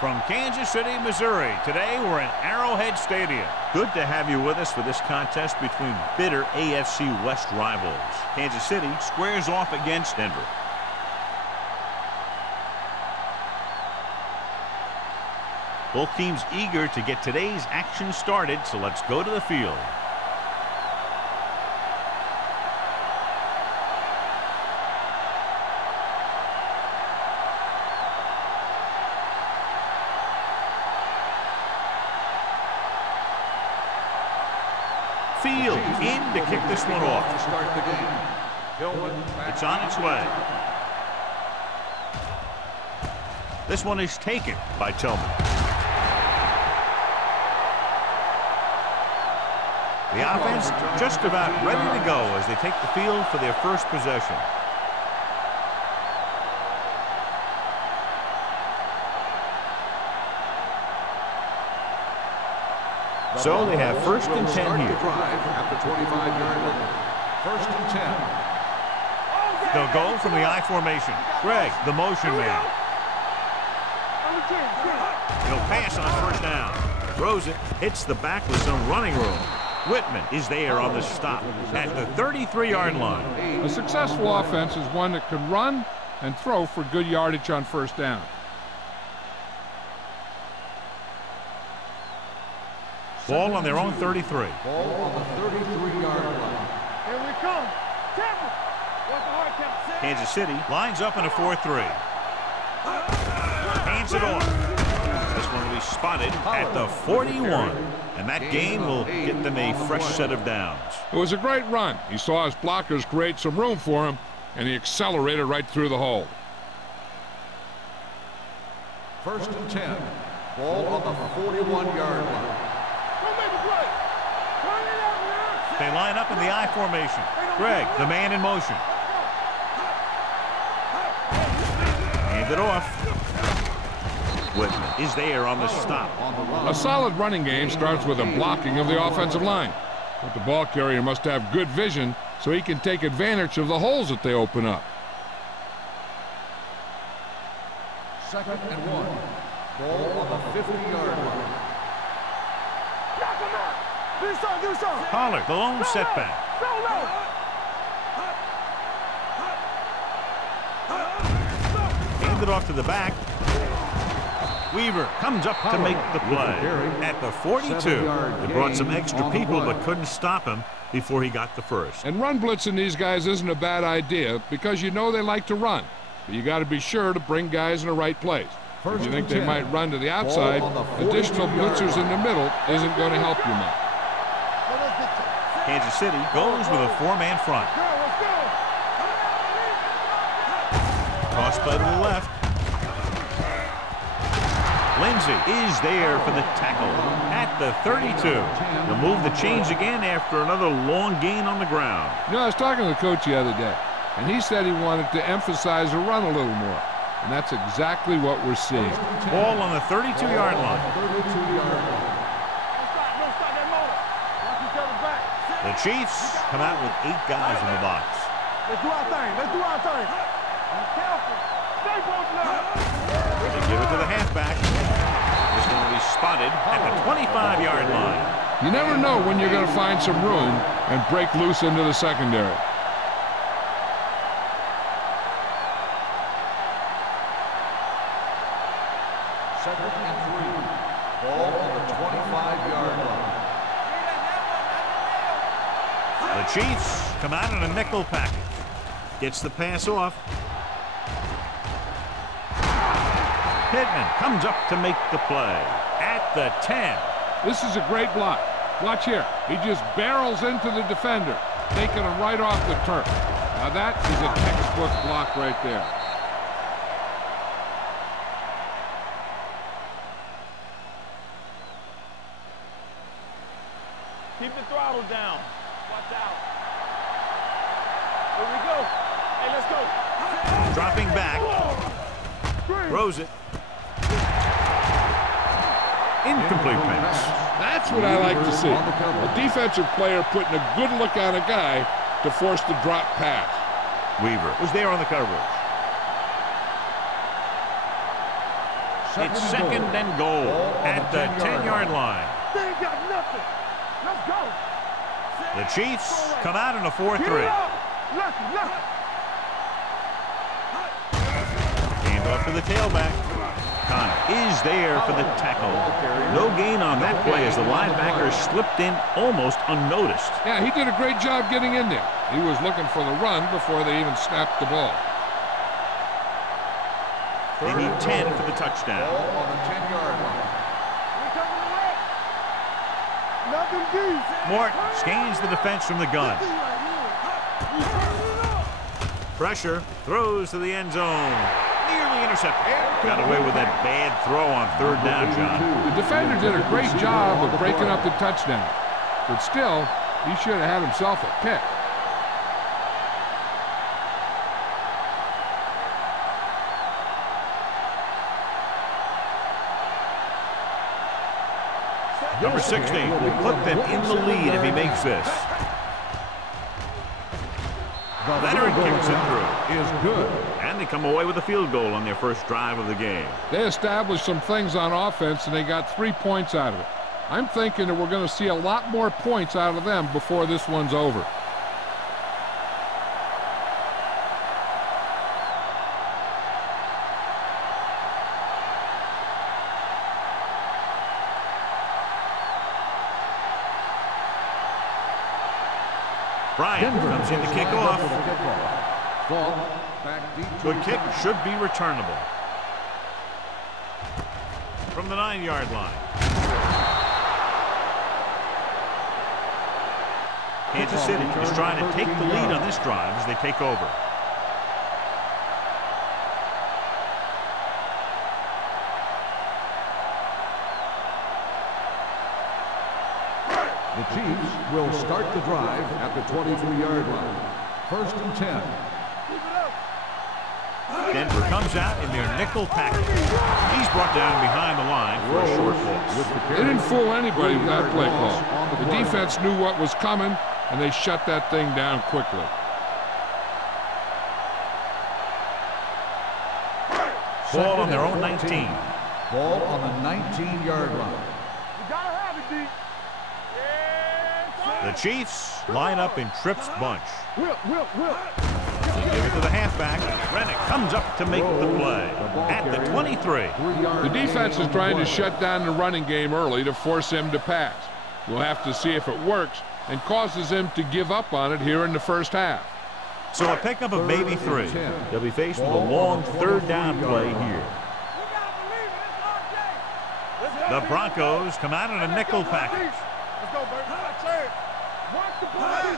From Kansas City, Missouri, today we're in Arrowhead Stadium. Good to have you with us for this contest between bitter AFC West rivals. Kansas City squares off against Denver. Both teams eager to get today's action started, so let's go to the field. Field in to kick this one off. It's on its way. This one is taken by Tillman. The offense just about ready to go as they take the field for their first possession. So they have first and 10 here. At the 25-yard line. First and 10. They'll go from the I formation. Greg, the motion man. He'll pass on first down. Throws it, hits the back with some running room. Whitman is there on the stop at the 33-yard line. A successful offense is one that can run and throw for good yardage on first down. Ball on their own 33. Ball on the 33-yard line. Here we come. Kansas City lines up in a 4-3. Hands it off. This one will be spotted at the 41. And that gain will get them a fresh set of downs. It was a great run. He saw his blockers create some room for him, and he accelerated right through the hole. First and 10. Ball on the 41-yard line. They line up in the I formation. Greg, the man in motion. Hand it off. Whitman is there on the stop. A solid running game starts with a blocking of the offensive line. But the ball carrier must have good vision so he can take advantage of the holes that they open up. Second and 1. Ball on the 50-yard line. Pollard, the lone setback. Hand it off to the back. Weaver comes up to make the play at the 42. They brought some extra people but couldn't stop him before he got the first. And run blitzing these guys isn't a bad idea because you know they like to run. But you got to be sure to bring guys in the right place. If you think they might run to the outside, additional blitzers in the middle isn't going to help you much. Kansas City goes with a 4-man front. Toss play to the left. Lindsey is there for the tackle at the 32. They'll move the chains again after another long gain on the ground. You know, I was talking to the coach the other day, and he said he wanted to emphasize the run a little more. And that's exactly what we're seeing. Ball on the 32-yard line. The Chiefs come out with 8 guys in the box. Let's do our thing. Let's do our thing. Be careful. Stay close now. They give it to the halfback. This one will be spotted at the 25-yard line. You never know when you're going to find some room and break loose into the secondary. Second and 3. Ball on the 25-yard line. The Chiefs come out in a nickel package. Gets the pass off. Pittman comes up to make the play at the 10. This is a great block. Watch here. He just barrels into the defender, taking him right off the turf. Now that is a textbook block right there. Keep the throttle down. Watch out. Here we go. Hey, let's go. Dropping back. Throws it. Incomplete pass. That's what I like to see. A defensive player putting a good look on a guy to force the drop pass. Weaver was there on the coverage. It's second and goal at the 10-yard line. They ain't got nothing. Let's go. The Chiefs come out in a 4-3. Lucky. Hand off to the tailback. Connor is there for the tackle. No gain on that play as the linebacker slipped in almost unnoticed. Yeah, he did a great job getting in there. He was looking for the run before they even snapped the ball. They need 10 for the touchdown. Ball on the 10-yard line. Nothing deep. Mort scans the defense from the gun. Pressure, throws to the end zone. Nearly intercepted. Got away with that bad throw on third down, John. The defender did a great job of breaking up the touchdown. But still, he should have had himself a pick. Number 16 will put them in the lead if he makes this. Leonard kicks it through. Is good. And they come away with a field goal on their first drive of the game. They established some things on offense, and they got 3 points out of it. I'm thinking that we're going to see a lot more points out of them before this one's over. Bryant comes in to kick off. Ball back deep. Good kick, should be returnable. From the 9-yard line. Kansas City is trying to take the lead on this drive as they take over. The Chiefs will start the drive at the 23-yard line. 1st and 10. Denver comes out in their nickel package. He's brought down behind the line for a short loss. They didn't fool anybody with that play call. The defense knew what was coming, and they shut that thing down quickly. Ball on their own 19. Ball on the 19-yard line. You gotta have it, D. The Chiefs line up in Tripp's bunch. Will. Give it to the halfback. Rennick comes up to make the play at the 23. The defense is trying to shut down the running game early to force him to pass. We'll have to see if it works and causes him to give up on it here in the first half. So a pickup of maybe 3. They'll be faced with a long third down play here. The Broncos come out in a nickel package. Let's go, baby. Watch the play.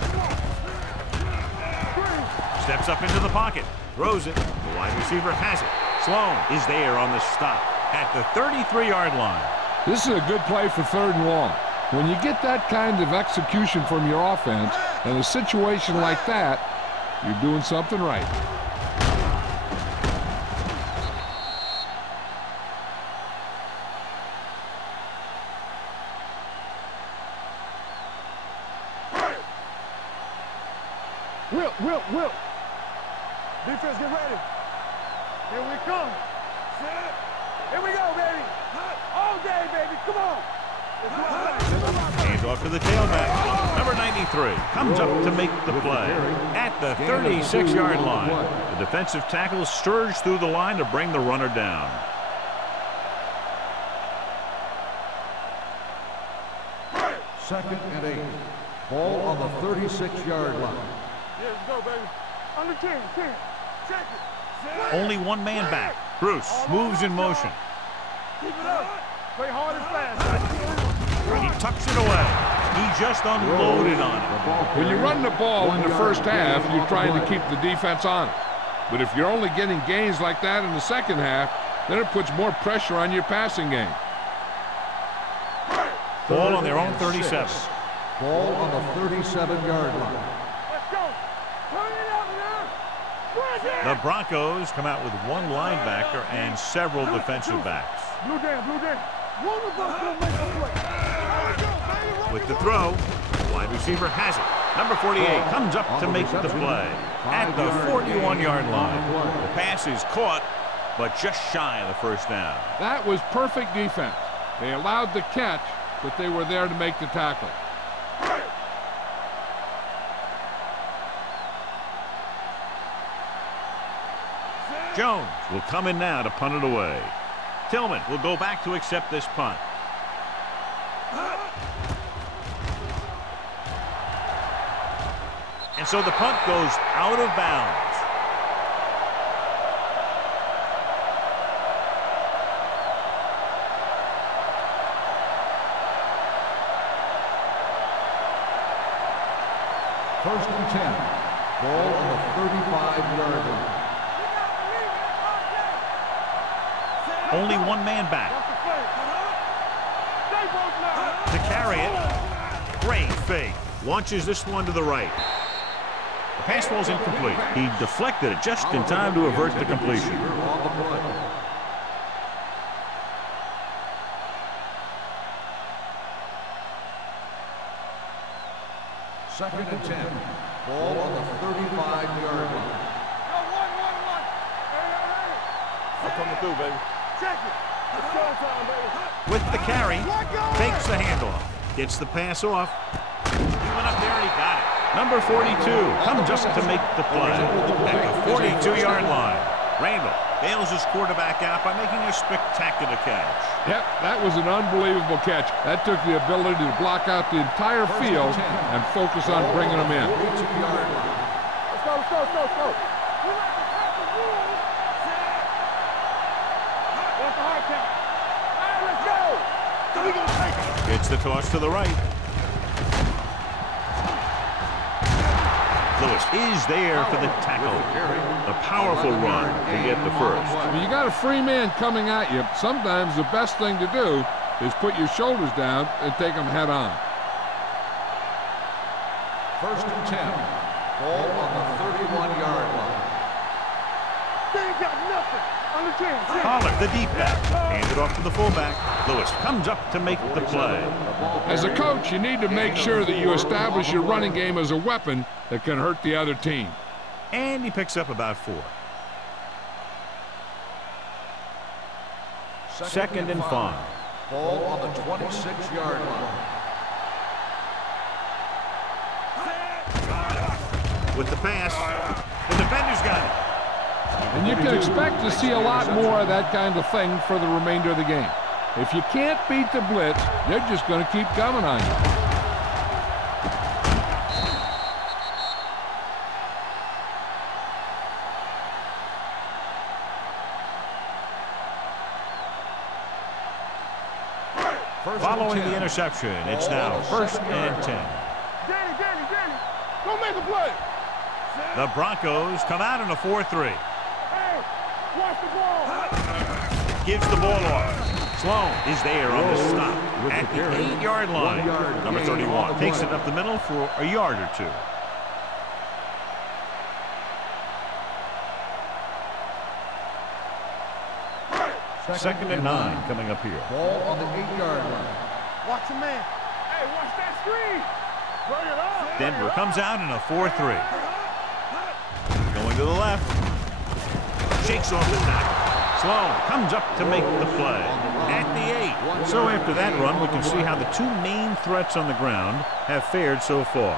Steps up into the pocket, throws it. The wide receiver has it. Sloan is there on the stop at the 33-yard line. This is a good play for 3rd and long. When you get that kind of execution from your offense in a situation like that, you're doing something right. Will. Defense, get ready. Here we come. Here we go, baby. All day, baby. Come on. Hands off to the tailback. Number 93 comes up to make the play at the 36-yard line. The defensive tackle surged through the line to bring the runner down. Second and 8. Ball on the 36-yard line. Let's go, baby. Under 10. Check it. Only one man back. Bruce moves in motion. Keep it up. Play hard and fast. He tucks it away. He just unloaded on it. When you run the ball in the first half, you're trying to keep the defense honest. But if you're only getting gains like that in the second half, then it puts more pressure on your passing game. Ball on their own 37. Ball on the 37-yard line. The Broncos come out with one linebacker and several defensive backs. Blue down. One of us will make a play. With the throw, the wide receiver has it. Number 48 comes up to make the play at the 41-yard line. The pass is caught but just shy of the first down. That was perfect defense. They allowed the catch, but they were there to make the tackle. Jones will come in now to punt it away. Tillman will go back to accept this punt. And so the punt goes out of bounds. First and 10. Ball on the 35-yard line. Only one man back. To carry it. Great fake. Launches this one to the right. The pass ball's incomplete. He deflected it just in time to avert the completion. Second and 10. Ball on the 35-yard line. I'm coming through, baby. Check it. It's showtime, baby. With the carry, fakes the handoff. Gets the pass off. He went up there and he got it. Number 42 comes up to make the play at the 42-yard line. Randall bails his quarterback out by making a spectacular catch. Yep, that was an unbelievable catch. That took the ability to block out the entire field and focus on bringing them in. Let's go. It's the toss to the right. Lewis is there for the tackle. A powerful run to get the first. When you got a free man coming at you, sometimes the best thing to do is put your shoulders down and take them head on. First and 10. Ball on the 31-yard line. They ain't got nothing on the chance. Pollard, the deep back, handed off to the fullback. Lewis comes up to make the play. As a coach, you need to make sure that you establish your running game as a weapon that can hurt the other team. And he picks up about 4. Second and 5. Ball on the 26-yard line. With the pass, the defender's got it. And you can expect to see a lot more of that kind of thing for the remainder of the game. If you can't beat the blitz, they're just going to keep coming on you. Following the interception, it's now first and 10. Danny, go make a play. The Broncos come out in a 4-3. Hey, watch the ball. Gives the ball off. Sloan is there on the stop at the 8-yard line. Number 31 takes it up the middle for a yard or 2. Second and 9 coming up here. Ball on the 8-yard line. Watch the man. Hey, watch that screen. Bring it up. Denver comes out in a 4-3. Going to the left. Shakes off the tackle. Sloan comes up to make the play at the 8. So after that run, we can see how the two main threats on the ground have fared so far.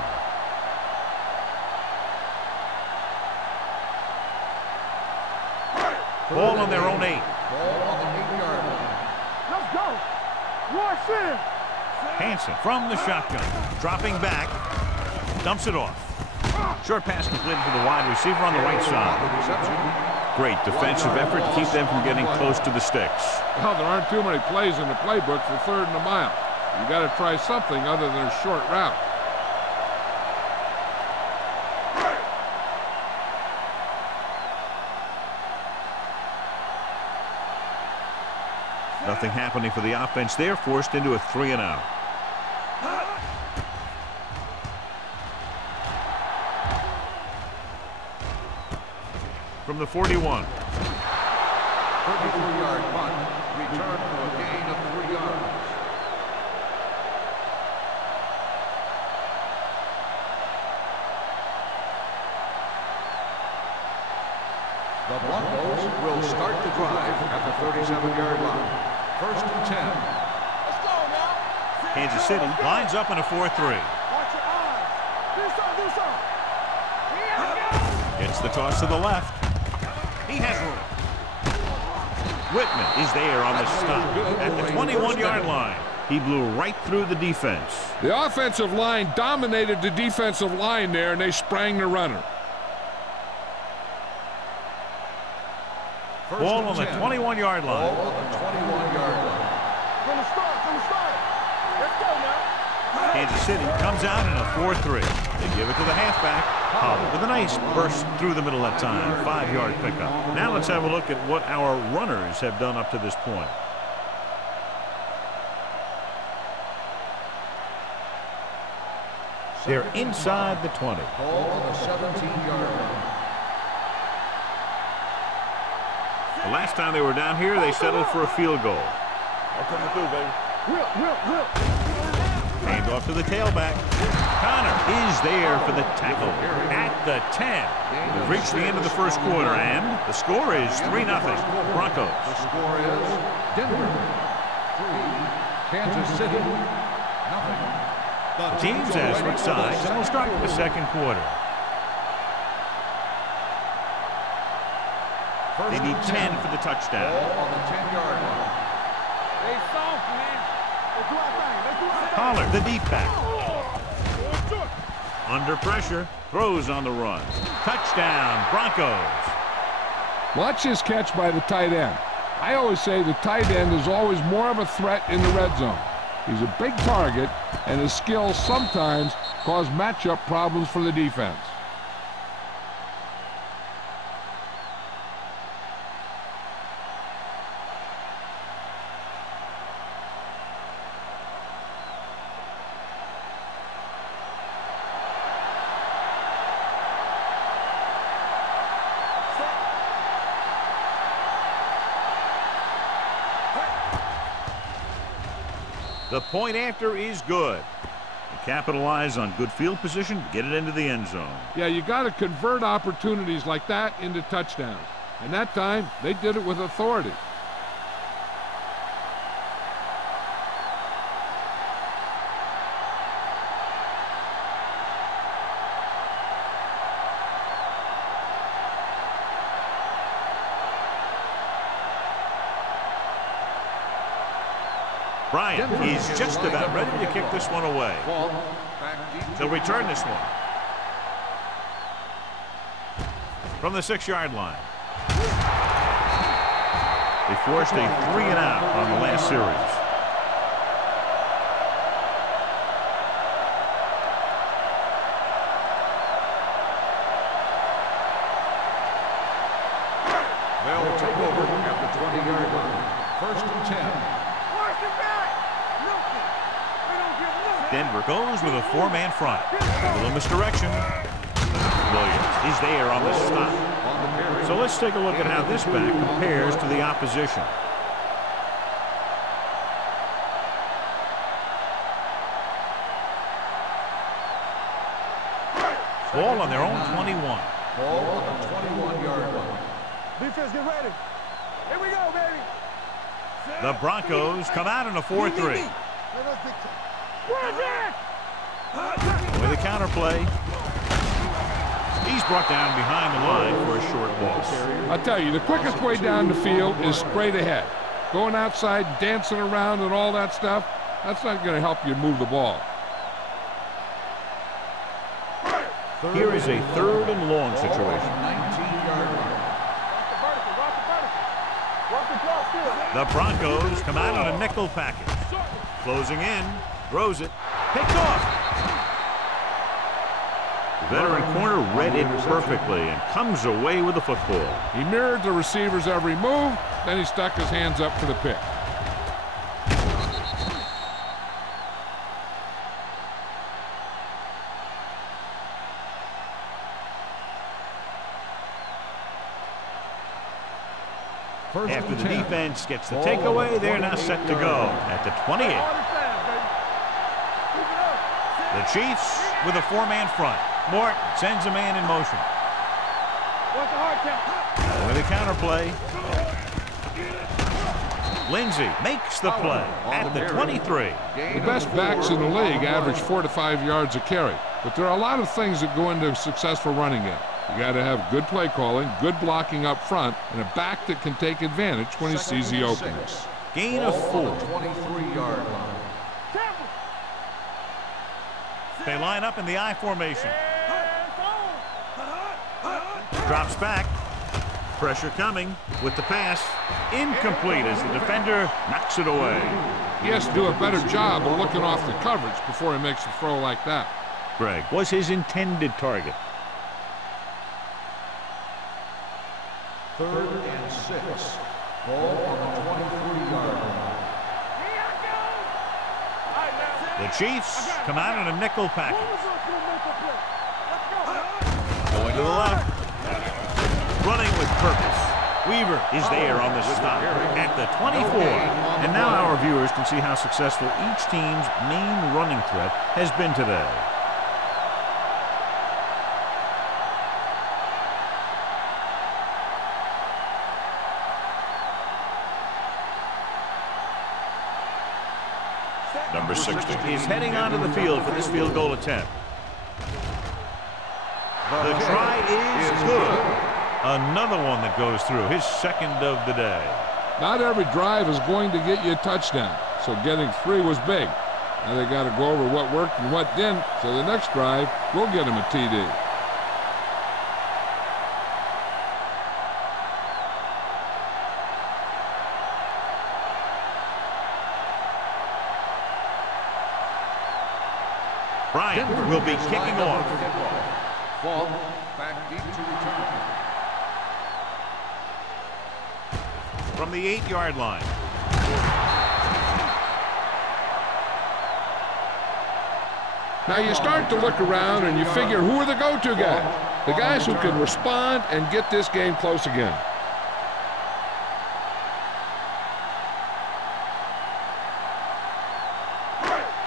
Ball on their own 8. Ball on the 8-yard line. Let's go. Rush in. Hansen from the shotgun. Dropping back. Dumps it off. Short pass completed to the wide receiver on the right side. Great defensive effort to keep them from getting close to the sticks. Well, there aren't too many plays in the playbook for 3rd and a mile. You got to try something other than a short route. Nothing happening for the offense. They're forced into a 3-and-out. From the 41. 33-yard punt. Return for a gain of 3 yards. The Broncos will start the drive at the 37-yard line. 1st and 10. Let's go now. Kansas City lines up in a 4-3. Watch your eyes. Do something. Gets the toss to the left. He has room. Whitman is there on the stop at the 21-yard line. He blew right through the defense. The offensive line dominated the defensive line there, and they sprang the runner. Ball on the 21-yard line. Ball on the 21-yard line. From the start. Let's go now. Kansas City comes out in a 4-3. They give it to the halfback, Pollard, with a nice burst through the middle that time. 5-yard pickup. Now let's have a look at what our runners have done up to this point. They're inside the 20. Ball on the 17-yard line. The last time they were down here, they settled for a field goal. I'm coming through, baby. Will. Hand off to the tailback. Connor is there for the tackle at the 10. We've reached the end of the first quarter, and the score is 3-0 Broncos. The score is Denver 3, Kansas City 0. The teams have switched sides, and we'll start the second quarter. They need 10 for the touchdown. Ball on the 10-yard line. Hey, soft, man. Let's do our thing. Pollard, the deep back. Under pressure, throws on the run. Touchdown, Broncos. Watch his catch by the tight end. I always say the tight end is always more of a threat in the red zone. He's a big target, and his skills sometimes cause matchup problems for the defense. The point after is good. They capitalize on good field position, get it into the end zone. Yeah, you got to convert opportunities like that into touchdowns. And that time, they did it with authority. Bryant is just about ready to kick this one away. He'll return this one. From the 6-yard line. They forced a 3-and-out on the last series. They'll take over at the 20-yard line. 1st and 10. Denver goes with a 4-man front. A little misdirection. Williams is there on the stop. So let's take a look at how this back compares to the opposition. Ball on their own 21. Ball on the 21-yard line. Defense, get ready. Here we go, baby. The Broncos come out in a 4-3. With a counterplay. He's brought down behind the line for a short loss. I'll tell you, the quickest way down the field is straight ahead. Going outside, dancing around and all that stuff, that's not going to help you move the ball. Here is a 3rd and long situation. 19-yard line. The Broncos come out on a nickel package. Closing in, throws it, picked off. The veteran corner read it perfectly and comes away with the football. He mirrored the receiver's every move, then he stuck his hands up for the pick. After the defense gets the takeaway, they're now set to go at the 28. The Chiefs with a 4-man front. Morton sends a man in motion. What's the hard count? With a counter play. Lindsey makes the play at the 23. The best backs in the league average 4 to 5 yards a carry, but there are a lot of things that go into a successful running game. You got to have good play calling, good blocking up front, and a back that can take advantage when he sees the openings. Gain of 4. 23-yard line. They line up in the I formation. Drops back. Pressure coming with the pass. Incomplete as the defender knocks it away. He has to do a better job of looking off the coverage before he makes a throw like that. Greg was his intended target. 3rd and 6. Ball on the 23-yard line. The Chiefs come out in a nickel package. Going to the left. Running with purpose. Weaver is there on the stop at the 24. And now our viewers can see how successful each team's main running threat has been today. Number 60 is heading onto the field for this field goal attempt. The try is good. Another one that goes through, his second of the day. Not every drive is going to get you a touchdown, so getting 3 was big. Now they got to go over what worked and what didn't, so the next drive will get him a TD. Bryant will be kicking off. Ball back deep to return. From the 8-yard line. Now you start to look around and you figure, who are the go-to guys? The guys who can respond and get this game close again.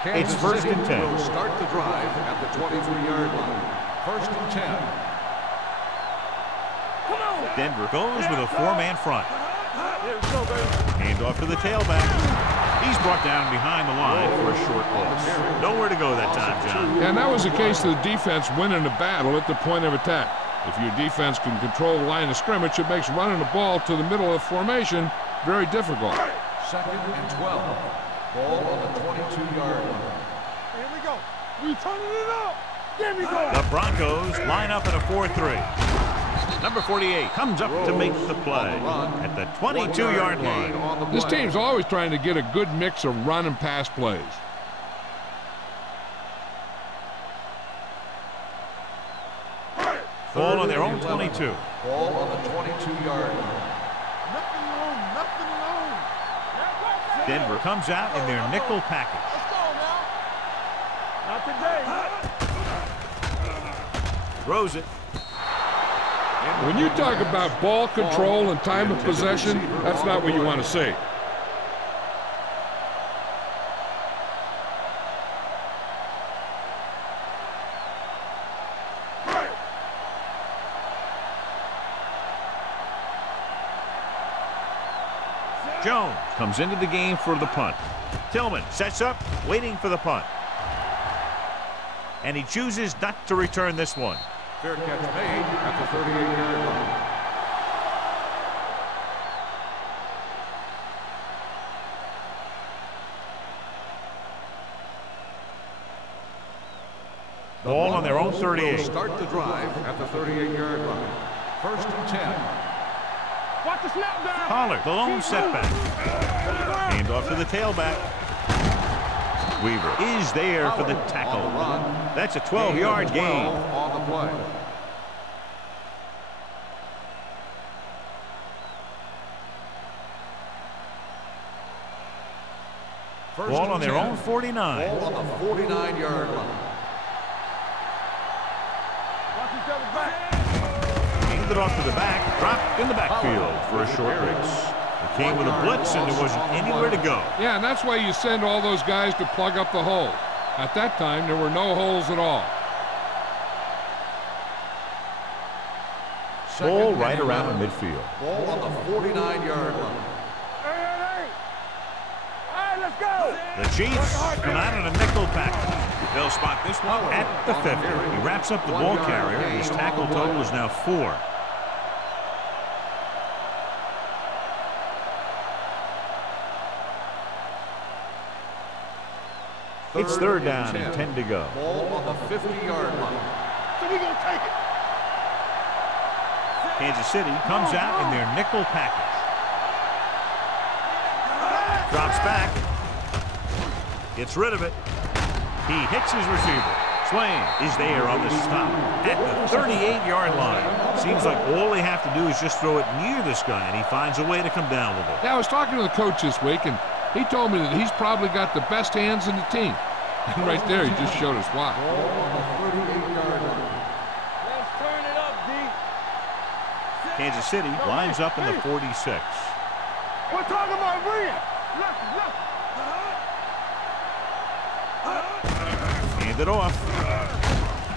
It's 1st and 10. Will start the drive at the 23-yard line. 1st and 10. Denver goes with a 4-man front. Hand off to the tailback. He's brought down behind the line for a short loss. Nowhere to go that time, John. And that was the case of the defense winning a battle at the point of attack. If your defense can control the line of scrimmage, it makes running the ball to the middle of formation very difficult. 2nd and 12. Ball on the 22-yard line. Here we go. We turning it up. There we go. The Broncos line up in a 4-3. Number 48 comes up to make the play at the 22-yard line. This team's always trying to get a good mix of run and pass plays. Ball on their own 22. Ball on the 22-yard line. Nothing long, nothing long. Denver comes out in their nickel package. Let's go now. Not today. Throws it. When you talk about ball control and time of possession, that's not what you want to see. Jones comes into the game for the punt. Tillman sets up, waiting for the punt. And he chooses not to return this one. Fair catch made at the 38-yard line. Ball on their own 38. Start the drive at the 38-yard line. 1st and 10. Watch the snap down. Pollard, the lone setback. Hand off to the tailback. Weaver is there for the tackle. That's a 12-yard gain. On the play. Ball on their own 49. Ball on the 49-yard line. Watch each other back. Handed off to the back, dropped in the backfield for a short race. It came with a blitz and there wasn't anywhere to go. Yeah, and that's why you send all those guys to plug up the hole. At that time, there were no holes at all. Ball right around midfield. Ball on the 49-yard line. Hey! All right, let's go! The Chiefs come out in a nickel package. They'll spot this one at the 50. He wraps up the ball carrier. His tackle total is now 4. It's third down and 10 to go. Ball on the 50-yard line. So we're going to take it. Kansas City comes out in their nickel package. Drops back. Gets rid of it. He hits his receiver. Swain is there on the stop at the 38-yard line. Seems like all they have to do is just throw it near this guy, and he finds a way to come down with it. Yeah, I was talking to the coach this week, and he told me that he's probably got the best hands in the team. And right there, he just showed us why. Ball on the 38-yard line. Let's turn it up, D. Kansas City lines up in the 46. We're talking about Rhea. Look. Hand it off.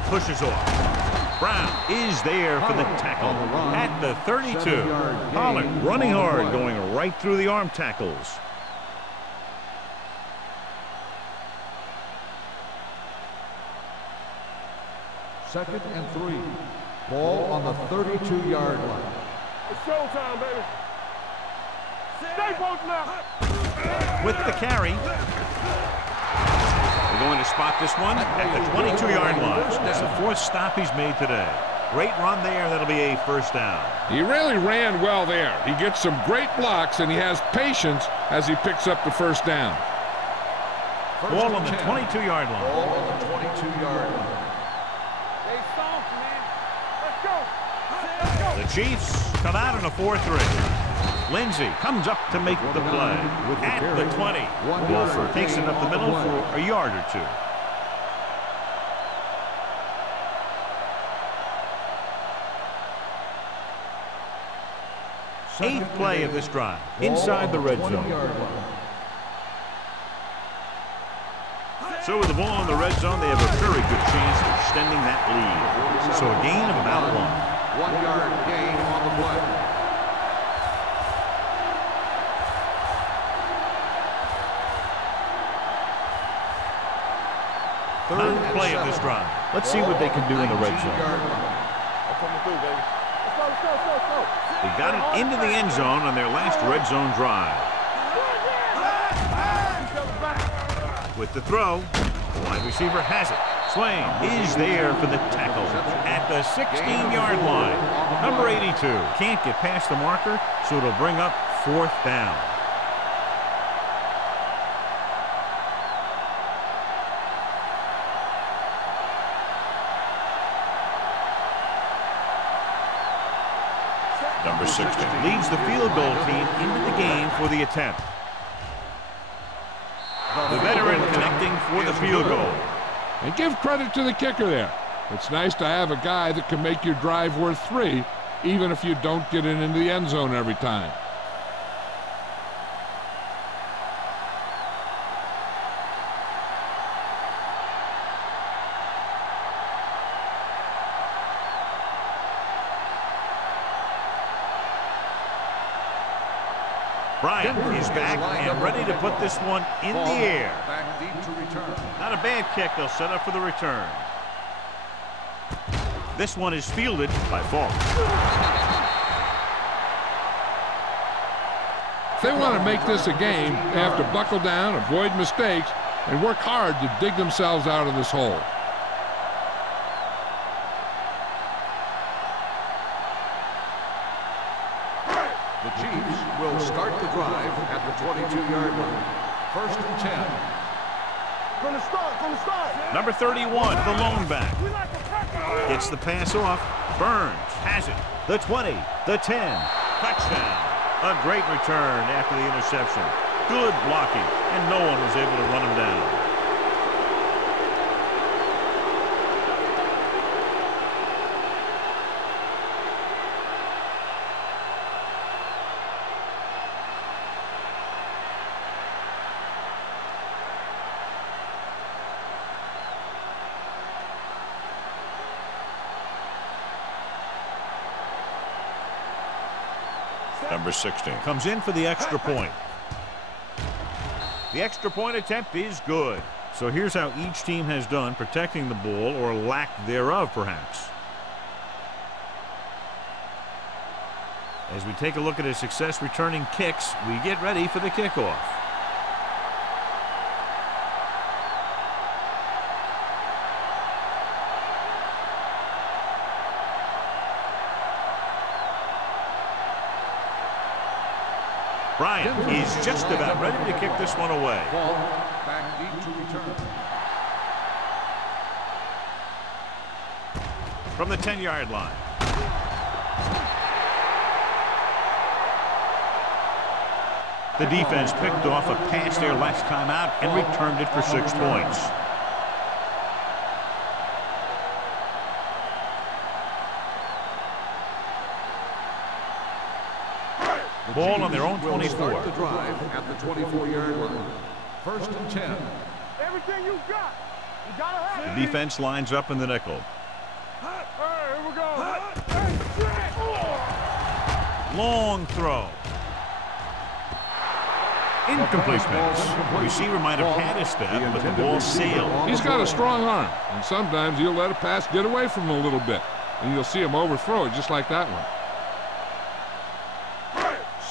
Pushes off. Brown is there for the tackle at the 32. Pollard running hard, going right through the arm tackles. Second and 3. Ball on the 32-yard line. It's showtime, baby. Stay both now. With the carry. They're going to spot this one at the 22-yard line. That's the 4th stop he's made today. Great run there. That'll be a first down. He really ran well there. He gets some great blocks, and he has patience as he picks up the first down. Ball on the 22-yard line. Ball on the 22-yard line. Stay soft, man. Let's go. The Chiefs come out in a 4-3. Lindsey comes up to make the play at the 20. Wolford takes it up the middle for a yard or 2. Eighth play of this drive inside the red zone. So with the ball in the red zone, they have a very good chance of extending that lead. So a gain of about 1. 1-yard gain on the play. Ninth play of this drive. Let's see what they can do in the red zone. I'm coming through, baby. Let's go. They got it into the end zone on their last red zone drive. With the throw, the wide receiver has it. Swain is there for the tackle at the 16-yard line. Number 82 can't get past the marker, so it'll bring up 4th down. Number 60 leads the field goal team into the game for the attempt. The veteran connecting for the field goal. And give credit to the kicker there. It's nice to have a guy that can make your drive worth 3, even if you don't get it into the end zone every time. Bryant is back and ready to put this one in the air. Back deep to return. Not a bad kick. They'll set up for the return. This one is fielded by Falk. If they want to make this a game, they have to buckle down, avoid mistakes, and work hard to dig themselves out of this hole. The Chiefs will start the drive at the 22-yard line. First and 10. From the start. Number 31, the lone back. Gets the pass off. Burns has it. The 20, the 10. Touchdown. A great return after the interception. Good blocking, and no one was able to run him down. Number 16 comes in for the extra point. The extra point attempt is good. So here's how each team has done protecting the ball, or lack thereof, perhaps. As we take a look at his success returning kicks, we get ready for the kickoff. Bryant is just about ready to kick this one away. Ball back deep to return. From the 10-yard line. The defense picked off a pass there last time out and returned it for 6 points. Ball on their own 24. Start the drive at the 24-yard line. 1st and 10. Everything you got. You gotta have The defense lines up in the nickel. Hey, here we go. Long throw. Incomplete pass. The receiver might have had a step, but the ball sailed. He's got a strong arm, and sometimes he'll let a pass get away from him a little bit, and you'll see him overthrow it just like that one.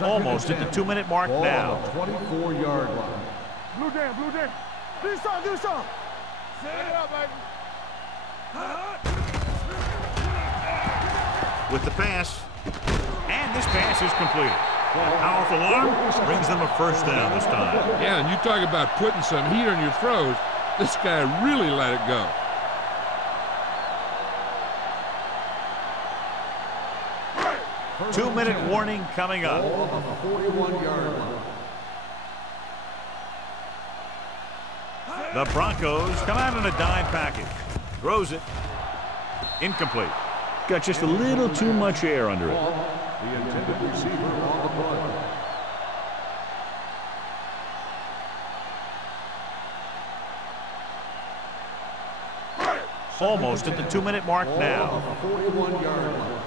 Almost at the 2-minute mark now. 24-yard line. Blue down, blue down. Do something, do something. Set it up, baby. With the pass, and this pass is completed. A powerful arm brings them a first down this time. Yeah, and you talk about putting some heat on your throws. This guy really let it go. Two-minute warning coming up. Ball on the 41-yard line. The Broncos come out in a dime package. Throws it. Incomplete. Got just a little too much air under it. The intended receiver on the play. Almost at the 2-minute mark now. On the 41-yard line.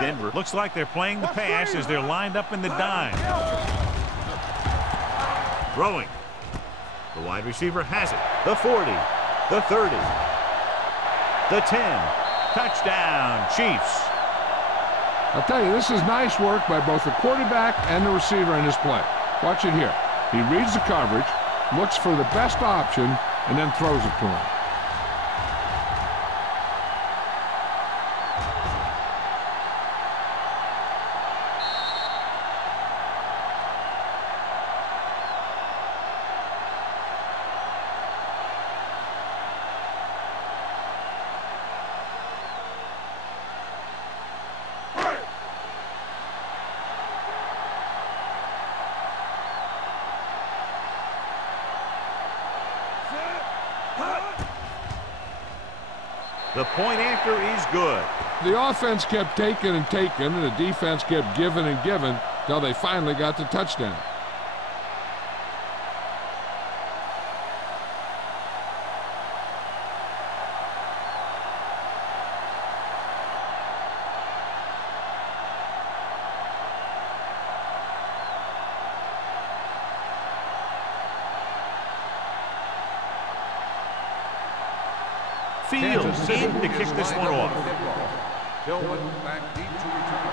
Denver looks like they're playing the pass as they're lined up in the dime. Throwing. The wide receiver has it. The 40. The 30. The 10. Touchdown, Chiefs. I'll tell you, this is nice work by both the quarterback and the receiver in this play. Watch it here. He reads the coverage, looks for the best option, and then throws it to him. The point after is good. The offense kept taking and taking, and the defense kept giving and giving till they finally got the touchdown. Fields in to kick this one off. Tillman back deep to return.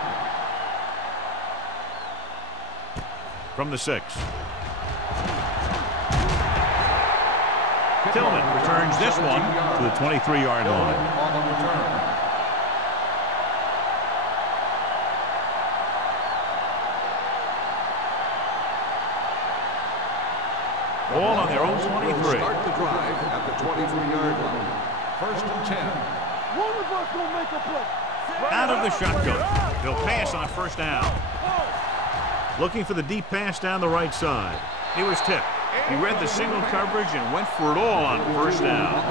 From the 6. Tillman returns this one to the 23-yard line. On the return. Ball on their own 23. Start the drive at the 23-yard line. 1st and 10. One of us gonna make a play. Out of the shotgun. They'll pass on 1st down. Looking for the deep pass down the right side. He was tipped. He read the single coverage and went for it all on 1st down.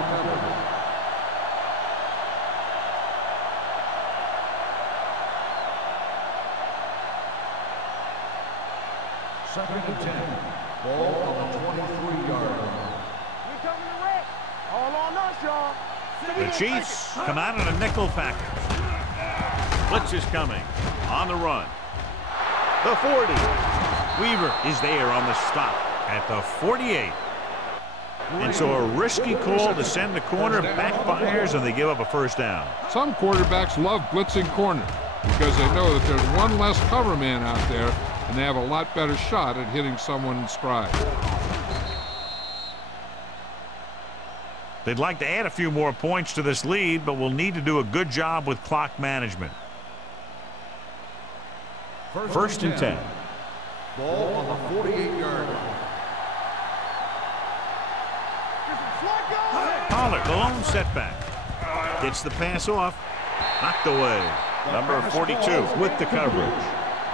Second and 10. Ball on the 23-yard line. We coming to wreck. All on us, y'all. The Chiefs come out in a nickel package. Blitz is coming. On the run. The 40. Weaver is there on the stop at the 48. And so a risky call to send the corner backfires, and they give up a first down. Some quarterbacks love blitzing corners because they know that there's one less cover man out there, and they have a lot better shot at hitting someone in stride. They'd like to add a few more points to this lead, but will need to do a good job with clock management. First and 10. Ball on the 48-yard line. Pollard, the lone setback. Gets the pass off. Knocked away. Number 42 with the coverage.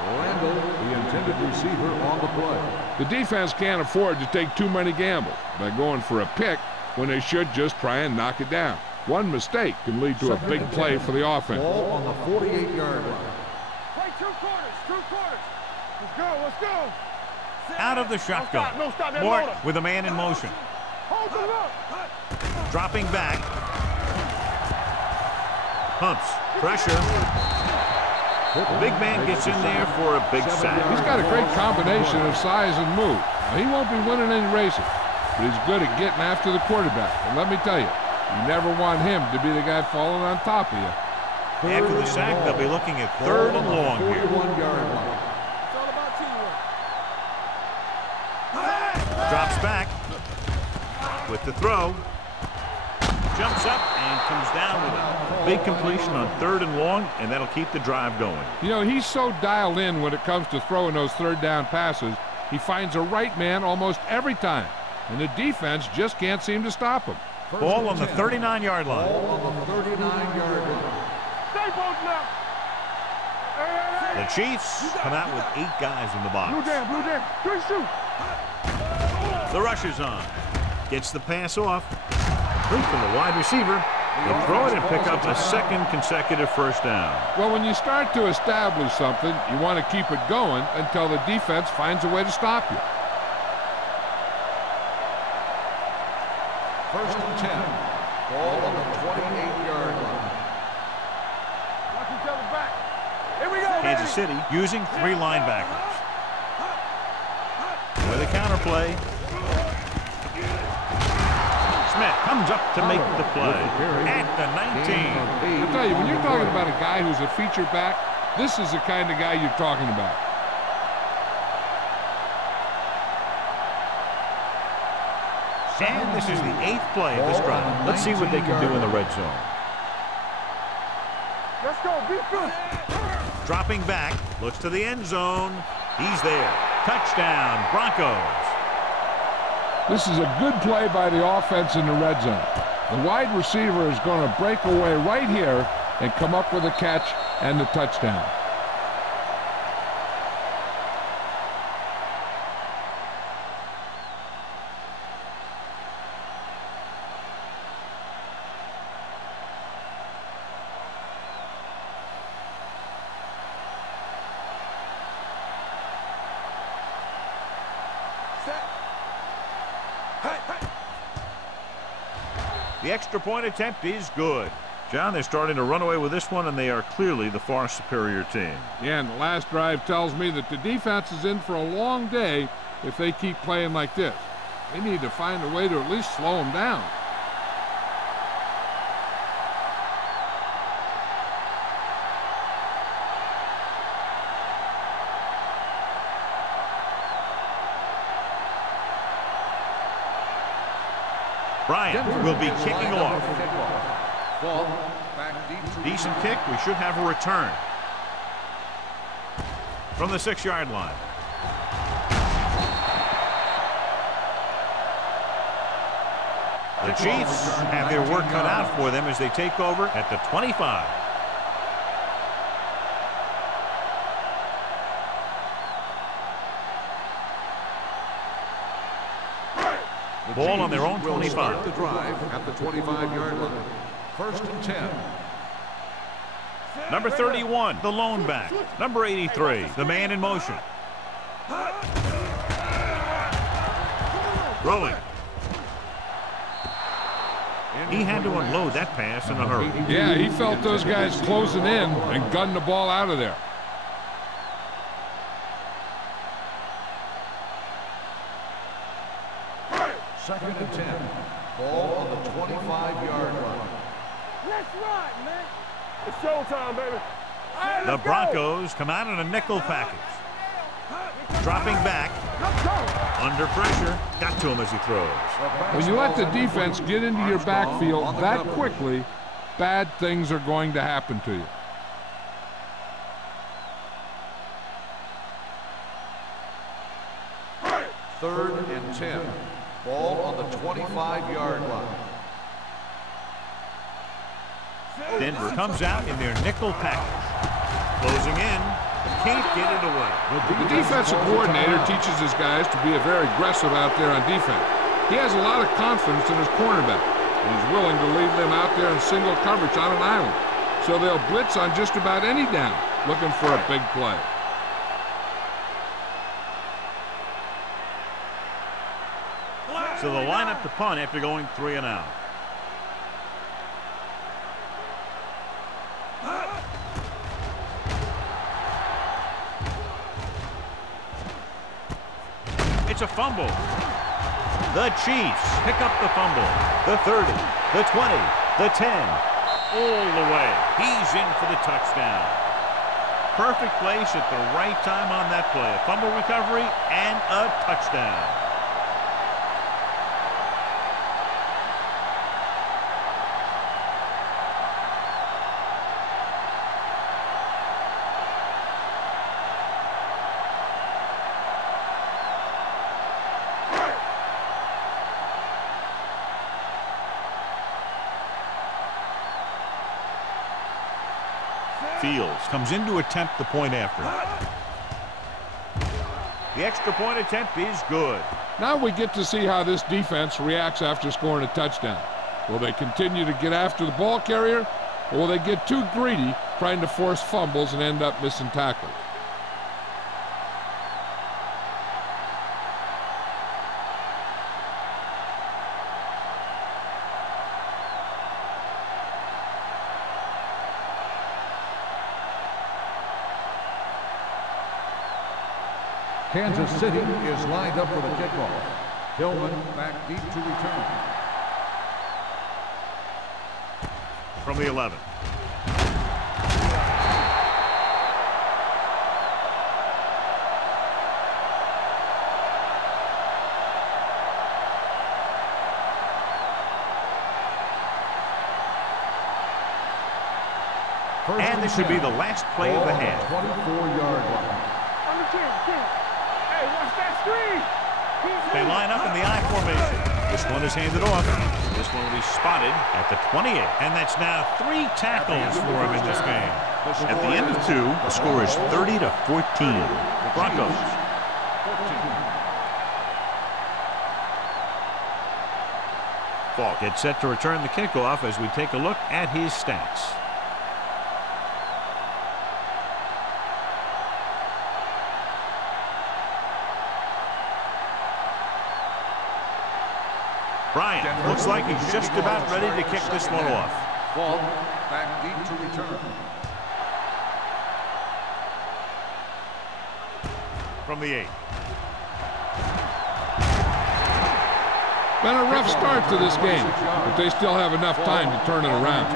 Randall, the intended receiver, on the play. The defense can't afford to take too many gambles by going for a pick when they should just try and knock it down. One mistake can lead to a big play for the offense. Ball on the 48-yard line. Play two quarters. Let's go, let's go. Out of the shotgun. No stop, Mort with a man in motion. Hold it up. Dropping back. Pumps. Pressure. The big man gets in there for a big sack. He's got a great combination of size and move. Now, he won't be winning any races, but he's good at getting after the quarterback. And let me tell you, you never want him to be the guy falling on top of you. After the sack, they'll be looking at third and long here. 41-yard line. It's all about teamwork. Drops back with the throw. Jumps up and comes down with a big completion on third and long, and that'll keep the drive going. You know, he's so dialed in when it comes to throwing those third down passes. He finds a right man almost every time, and the defense just can't seem to stop him. Ball on the 39-yard line. Ball on the 39-yard line. Stay both now. The Chiefs come out with 8 guys in the box. Blue jam. Good shoot. The rush is on. Gets the pass off. Complete from the wide receiver. They'll throw it and pick up a second consecutive first down. Well, when you start to establish something, you want to keep it going until the defense finds a way to stop you. First and 10. Ball on the 28-yard line. Watch each other back. Here we go, Kansas City using 3 linebackers. With a counterplay. Smith comes up to make the play at the 19. I'll tell you, when you're talking about a guy who's a feature back, this is the kind of guy you're talking about. And this is the 8th play of this drive. Let's see what they can do in the red zone. Let's go, defense. Dropping back, looks to the end zone. He's there. Touchdown, Broncos. This is a good play by the offense in the red zone. The wide receiver is going to break away right here and come up with a catch and the touchdown. The extra point attempt is good. John, they're starting to run away with this one, and they are clearly the far superior team. Yeah, and the last drive tells me that the defense is in for a long day if they keep playing like this. They need to find a way to at least slow them down. Bryant will be kicking off. Ball back deep. Decent kick. We should have a return. From the 6-yard line. The Chiefs have their work cut out for them as they take over at the 25. Ball on their own 25. Start the drive at the 25-yard line. First and 10. Number 31, the lone back. Number 83, the man in motion. Rolling. He had to unload that pass in a hurry. Yeah, he felt those guys closing in and gunned the ball out of there. Second and 10. Ball on the 25-yard line. Let's run, man. It's showtime, baby. Right, The Broncos come out in a nickel package. Dropping back. Under pressure. Got to him as he throws. When you let the defense get into your backfield that quickly, bad things are going to happen to you. Third and 10. Ball on the 25-yard line. Denver comes out in their nickel package. Closing in. Can't get it away. The defensive coordinator teaches his guys to be very aggressive out there on defense. He has a lot of confidence in his cornerback. He's willing to leave them out there in single coverage on an island. So they'll blitz on just about any down, looking for a big play. So they'll line up to punt after going 3 and out. It's a fumble. The Chiefs pick up the fumble. The 30, the 20, the 10. All the way. He's in for the touchdown. Perfect place at the right time on that play. A fumble recovery and a touchdown. Fields comes in to attempt the point after. The extra point attempt is good. Now we get to see how this defense reacts after scoring a touchdown. Will they continue to get after the ball carrier, or will they get too greedy trying to force fumbles and end up missing tackles? Kansas City is lined up for the kickoff. Hillman back deep to return. From the 11. And this should be the last play of the half. 24-yard line. On the 10. Hey, watch that screen. They line up in the I formation. This one is handed off. This one will be spotted at the 28. And that's now 3 tackles for him in this game. At the end of 2, the score is 30-14. Broncos. Falk gets set to return the kickoff as we take a look at his stats. Bryant looks like he's just about ready to kick this one off. Falk back deep to return. From the 8. Been a rough start to this game, but they still have enough time to turn it around.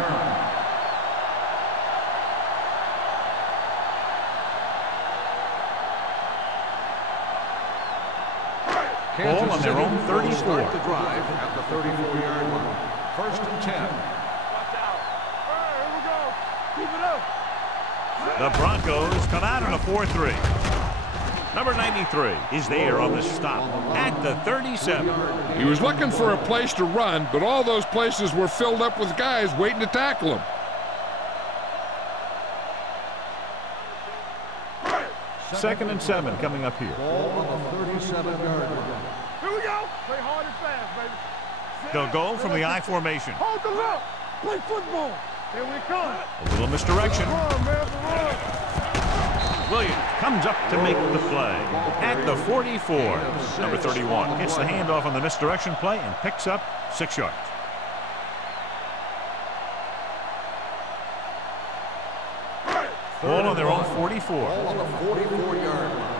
Ball on their own 34. Start the drive at the 34-yard line. First and 10. Watch out. All right, here we go. Keep it up. The Broncos come out in a 4-3. Number 93 is there on the stop at the 37. He was looking for a place to run, but all those places were filled up with guys waiting to tackle him. Second and 7 coming up here. Ball on the 37-yard line. Here we go. Play hard and fast, baby. They'll go from the I formation. Hold the look. Play football. Here we come. A little misdirection. Run, man, run. Williams comes up to make the play at the 44. Number 31 gets the handoff on the misdirection play and picks up 6 yards. Ball on their own 44. Ball on the 44-yard line.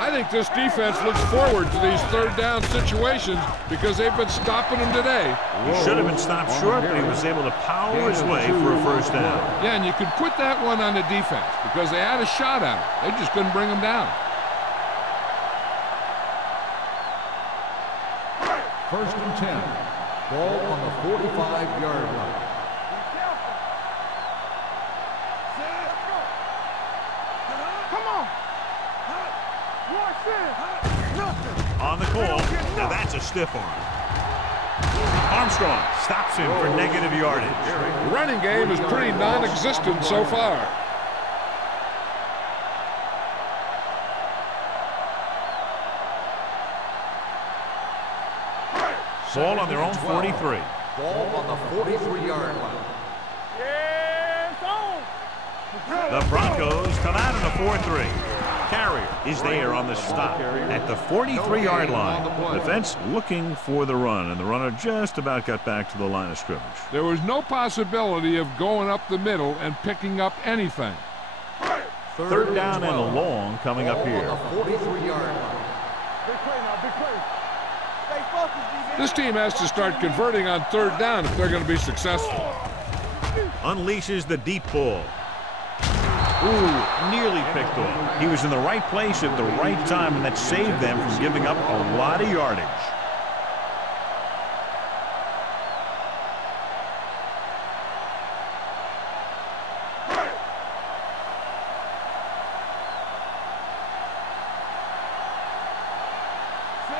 I think this defense looks forward to these third-down situations because they've been stopping them today. He should have been stopped short, but he was able to power his way for a first down. Yeah, and you could put that one on the defense because they had a shot at it. They just couldn't bring them down. First and 10. Ball on the 45-yard line. On the call. Now that's a stiff arm. Armstrong stops him for negative yardage. The running game is pretty non-existent so far. Ball on their own 43. Ball on the 43-yard line. The Broncos come out in a 4-3. Carrier is there on the stop at the 43-yard line. Defense looking for the run, and the runner just about got back to the line of scrimmage. There was no possibility of going up the middle and picking up anything. Third down and long coming up here. On the 43-yard line. This team has to start converting on third down if they're going to be successful. Unleashes the deep ball. Ooh, nearly picked off. He was in the right place at the right time, and that saved them from giving up a lot of yardage.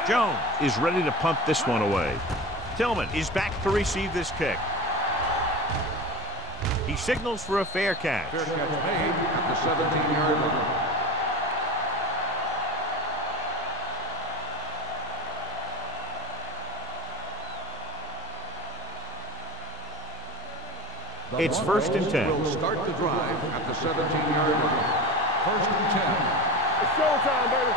Jones is ready to punt this one away. Tillman is back to receive this kick. He signals for a fair catch. Fair catch made at the 17-yard line. It's first and 10. Will start the drive at the 17-yard line. First and 10. It's showtime, baby.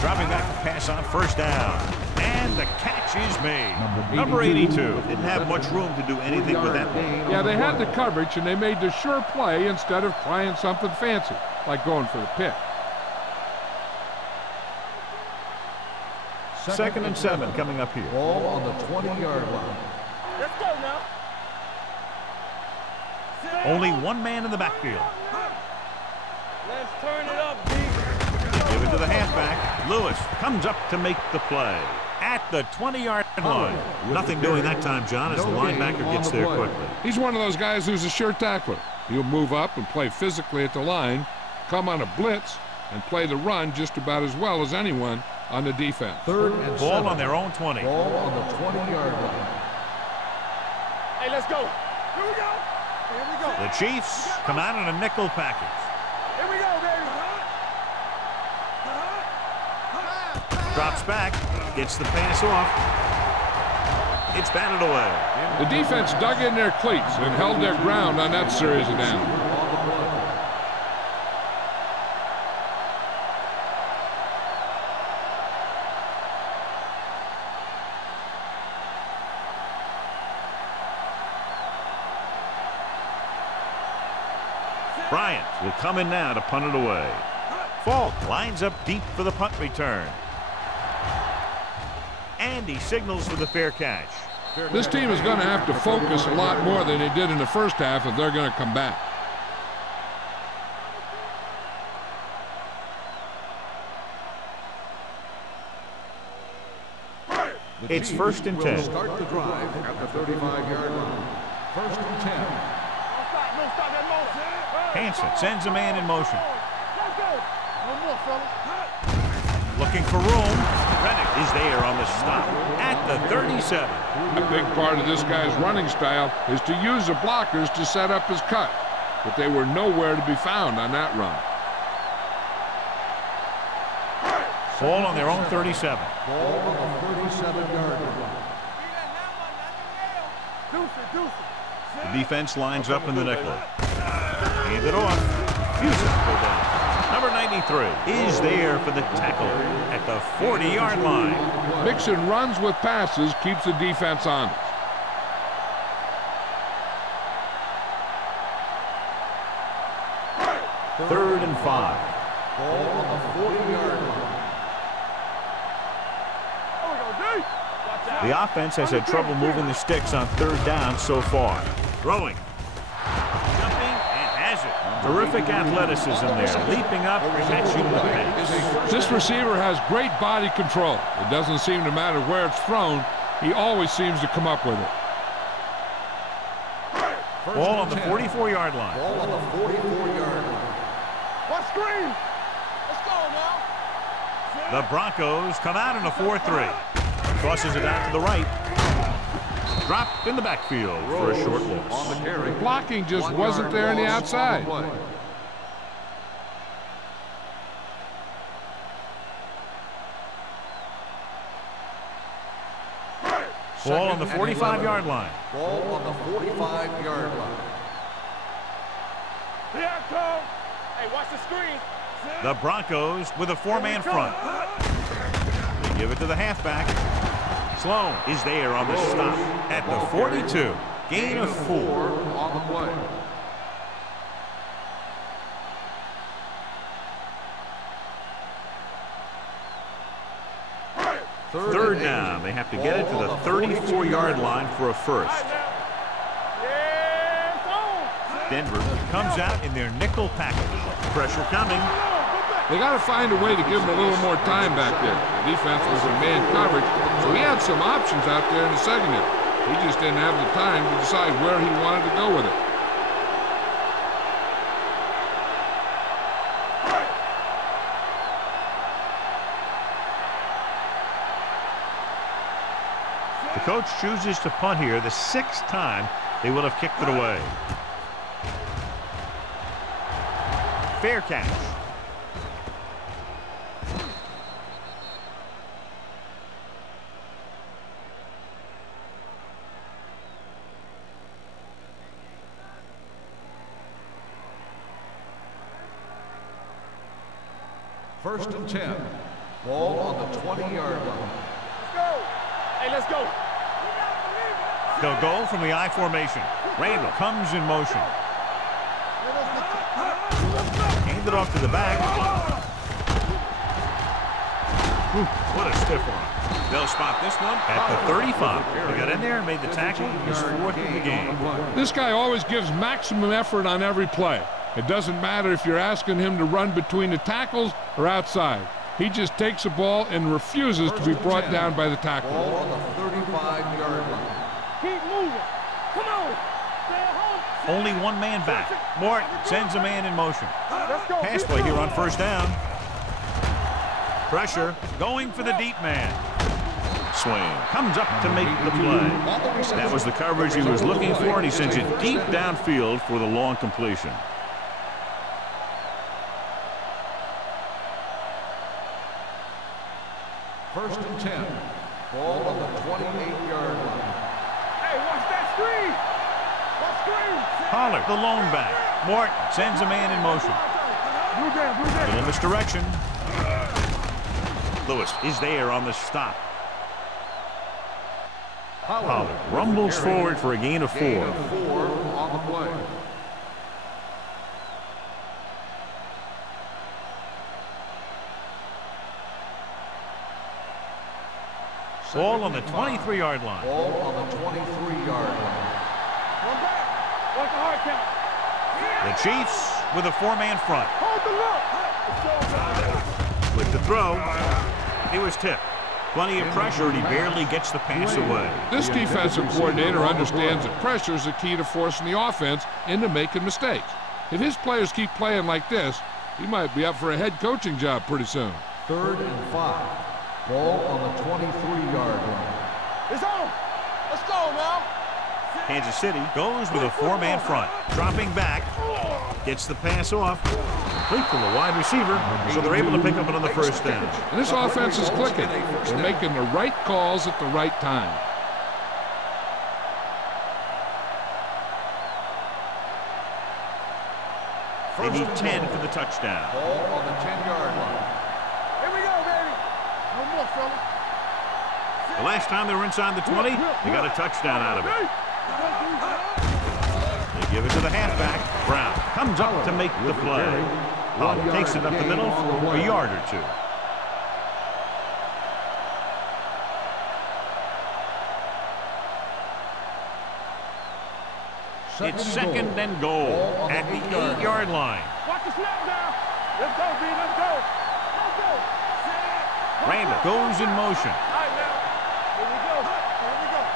Dropping back to pass on first down. And the catch is made. Number 82. Didn't have much room to do anything with that one. Yeah, they had the coverage, and they made the sure play instead of trying something fancy, like going for the pick. Second and 7 coming up here. Ball on the 20-yard line. Let's go now. Only one man in the backfield. Let's turn it up, D. Give it to the halfback. Lewis comes up to make the play at the 20-yard line. Nothing doing that time, John, as the linebacker gets there quickly. He's one of those guys who's a sure tackler. He'll move up and play physically at the line, come on a blitz, and play the run just about as well as anyone on the defense. Third and Ball 7. on their own 20. Ball on the 20-yard line. Hey, let's go. Here we go. Here we go. The Chiefs come out in a nickel package. Here we go, baby. Drops back, gets the pass off. It's batted away. The defense dug in their cleats and held their ground on that series of downs. Bryant will come in now to punt it away. Falk lines up deep for the punt return. And he signals for the fair catch. This team is going to have to focus a lot more than they did in the first half if they're going to come back. It's first and 10. Start the drive at the 35-yard line. First and 10. Don't stop that motion. Hansen sends a man in motion. Let's go. One more, fellas. Looking for room. Reddick is there on the stop at the 37. A big part of this guy's running style is to use the blockers to set up his cut, but they were nowhere to be found on that run. Ball on their own 37. Ball on the 37-yard line. The defense lines up in the nickel. Hand it off. Fuses go down. Number 93 is there for the tackle at the 40-yard line. Mixing runs with passes keeps the defense honest. 3rd and 5. Ball on the 40-yard line. The offense has had trouble moving the sticks on 3rd down so far. Throwing. Jumping and has it. Terrific athleticism there. Leaping up, catching the pass. This receiver has great body control. It doesn't seem to matter where it's thrown. He always seems to come up with it. Ball on the 44-yard line. Ball on the 44-yard line. What screen? Let's go now. The Broncos come out in a 4-3. Crosses it out to the right. Dropped in the backfield for a short loss. On the carry. Blocking just wasn't there on the outside. Ball on the 45-yard line. Ball on the 45-yard line. Here I come. Hey, watch the screen. The Broncos with a 4-man front. They give it to the halfback. Sloan is there on the stop at the 42. Gain of 4 on the play. Third down. They have to get it to the 34-yard line for a first. Denver comes out in their nickel package. Pressure coming. They got to find a way to give him a little more time back there. The defense was in man coverage, so he had some options out there in the secondary. He just didn't have the time to decide where he wanted to go with it. The coach chooses to punt here the 6th time they will have kicked it away. Fair catch. First and 10. Ball on the 20-yard line. Let's go. Hey, let's go. They'll go from the I formation. Randall comes in motion. Hand it off to the back. What a stiff one. They'll spot this one at the 35. They got in there and made the tackle. His 4th of the game. This guy always gives maximum effort on every play. It doesn't matter if you're asking him to run between the tackles or outside. He just takes the ball and refuses to be brought down by the tackle. Ball on the 35-yard line. Keep moving. Come on. Stay at home. Only one man back. Morton sends a man in motion. Let's go. Pass play here on 1st down. Pressure going for the deep man. Swing comes up to make the play. That was the coverage he was looking for, and he sends it deep downfield for the long completion. First and 10. Ball on the 28-yard line. Hey, watch that screen. What screen? Pollard, the lone back. Morton sends a man in motion. Blue down, blue down. In this direction. Lewis is there on the stop. Pollard rumbles forward for a gain of 4. Gain of 4 on the play. Ball on the 23-yard line. Ball on the 23-yard line. One back. Watch the hard count. The Chiefs with a 4-man front. Hold the look. With the throw, he was tipped. Plenty of pressure, and he barely gets the pass away. This defensive coordinator understands that pressure is the key to forcing the offense into making mistakes. If his players keep playing like this, he might be up for a head coaching job pretty soon. 3rd and 5. Ball on the 23-yard line. It's on. Let's go now. Kansas City goes with a 4-man front. Dropping back. Gets the pass off. Complete from the wide receiver, so they're able to pick up another 1st down. And this offense is clicking. They're making the right calls at the right time. They need 10 for the touchdown. Ball on the 10-yard line. Here we go, baby. No more, fella. The last time they were inside the 20, they got a touchdown out of it. They give it to the halfback. Brown comes up to make the play. Takes it up the middle for a yard or two. It's second and goal at the 8-yard line. Watch the snap now. Let's go, B. Let's go. Let's go. Randall goes in motion. All right, now. Here we go. Here we go.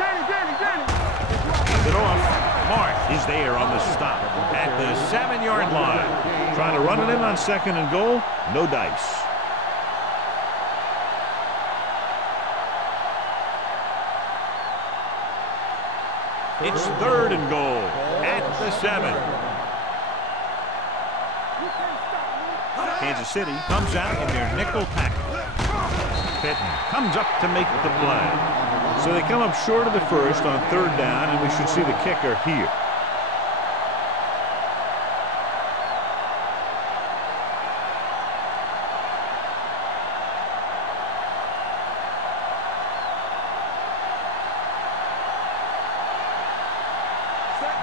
Danny. Hands it off. Mark is there on the stop at the 7-yard line. Trying to run it in on second and goal. No dice. It's third and goal at the 7. Kansas City comes out in their nickel package. Fitton comes up to make the play. So they come up short of the first on third down, and we should see the kicker here.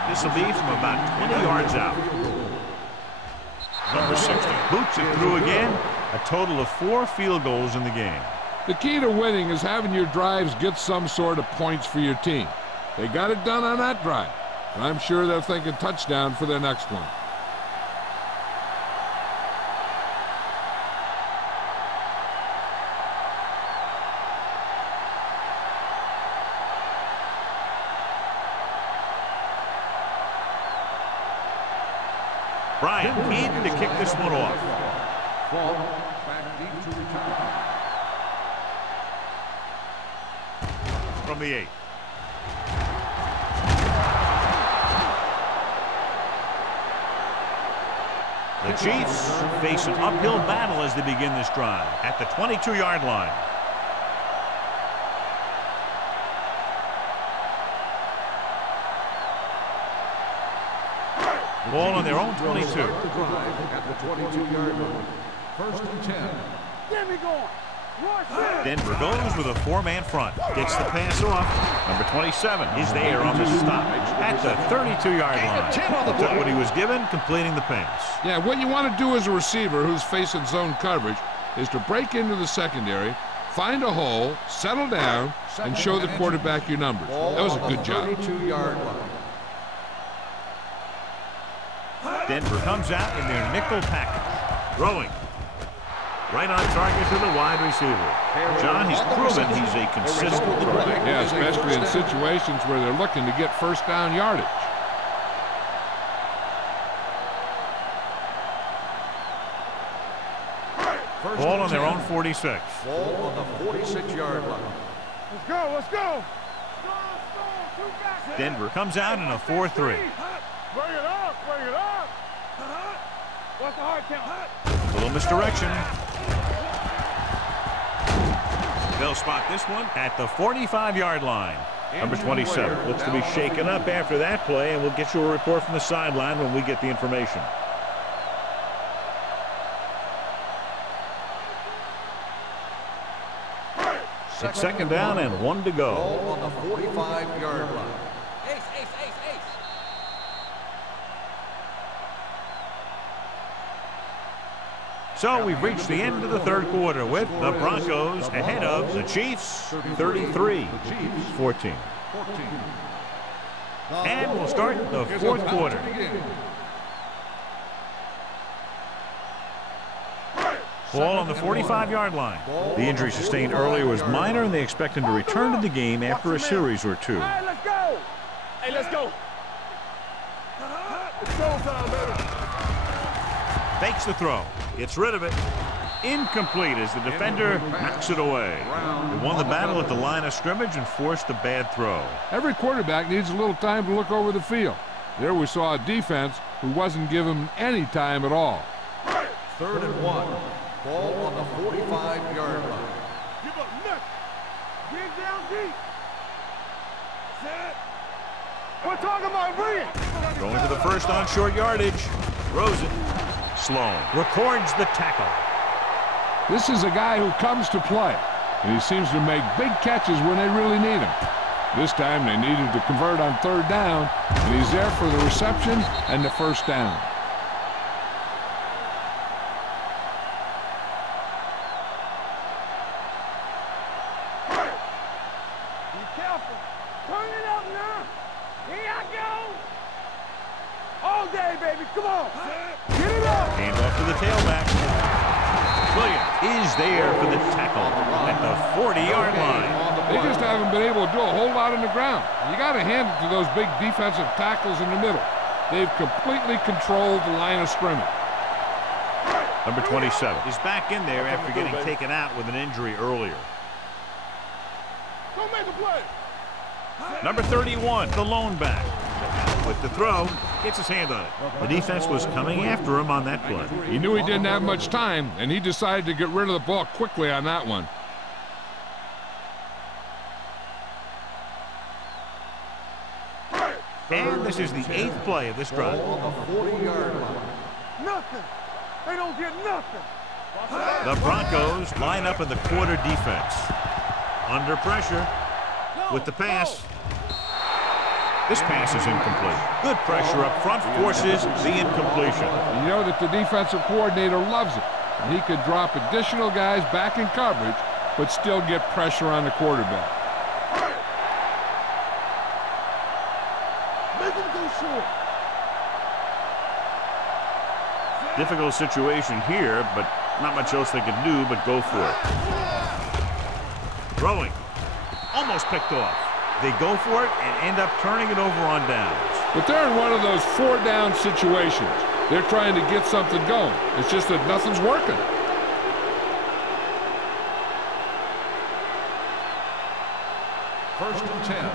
This will be from about 20 yards out. Number 60 boots it through again. A total of 4 field goals in the game. The key to winning is having your drives get some sort of points for your team. They got it done on that drive, and I'm sure they're thinking touchdown for their next one. Bryant needed to kick this one off. Ball back deep to return. From the 8. The Chiefs face an uphill battle as they begin this drive at the 22-yard line. Ball on their own 22. At the 22-yard line. First and 10. Get me going. Denver goes with a 4-man front. Gets the pass off. Number 27 is there on the stop at the 32-yard line. Took what he was given, completing the pass. Yeah, what you want to do as a receiver who's facing zone coverage is to break into the secondary, find a hole, settle down, and show the quarterback your numbers. That was a good job. 32-yard line. Denver comes out in their nickel package. Throwing. Right on target to the wide receiver. John, he's proven he's a consistent threat. Yeah, especially in situations where they're looking to get first down yardage. Ball on their own 46. Ball on the 46-yard line. Let's go. Let's go. Denver comes out in a 4-3. Bring it up. Bring it up. What's the hard count? A little misdirection. They'll spot this one at the 45-yard line. Number 27 looks to be shaken up after that play, and we'll get you a report from the sideline when we get the information. It's second down and 1 to go. Ball on the 45-yard line. So we've reached the end of the third quarter with the Broncos ahead of the Chiefs 33-14. And we'll start the fourth quarter. Ball on the 45-yard line. The injury sustained earlier was minor, and they expect him to return to the game after a series or two. All right, let's go. Hey, let's go. It's showtime, baby. Fakes the throw. Gets rid of it. Incomplete as the defender knocks it away. They won the battle at the line of scrimmage and forced a bad throw. Every quarterback needs a little time to look over the field. There we saw a defense who wasn't given any time at all. 3rd and 1. Ball on the 45-yard line. Give up nothing. Get down deep. Set. We're talking about brilliant. Going to the first on short yardage. Throws it. Sloan records the tackle. This is a guy who comes to play, and he seems to make big catches when they really need him. This time they needed to convert on 3rd down, and he's there for the reception and the 1st down. Be careful. Turn it up now. Here I go. All day, baby. Come on. Get it up. Hand off to the tailback. Williams is there for the tackle at the 40-yard line. They just haven't been able to do a whole lot on the ground. You got to hand it to those big defensive tackles in the middle. They've completely controlled the line of scrimmage. Number 27 is back in there after getting taken out with an injury earlier. Don't make a play. Number 31, the lone back. With the throw, gets his hand on it. The defense was coming after him on that play. He knew he didn't have much time, and he decided to get rid of the ball quickly on that one. And this is the 8th play of this drive. Nothing. They don't get nothing. The Broncos line up in the quarter defense. Under pressure with the pass. This pass is incomplete. Good pressure up front forces the incompletion. You know that the defensive coordinator loves it. He could drop additional guys back in coverage, but still get pressure on the quarterback. Make him go short. Difficult situation here, but not much else they can do but go for it. Throwing. Almost picked off. They go for it and end up turning it over on downs. But they're in one of those 4-down situations. They're trying to get something going. It's just that nothing's working. First and 10.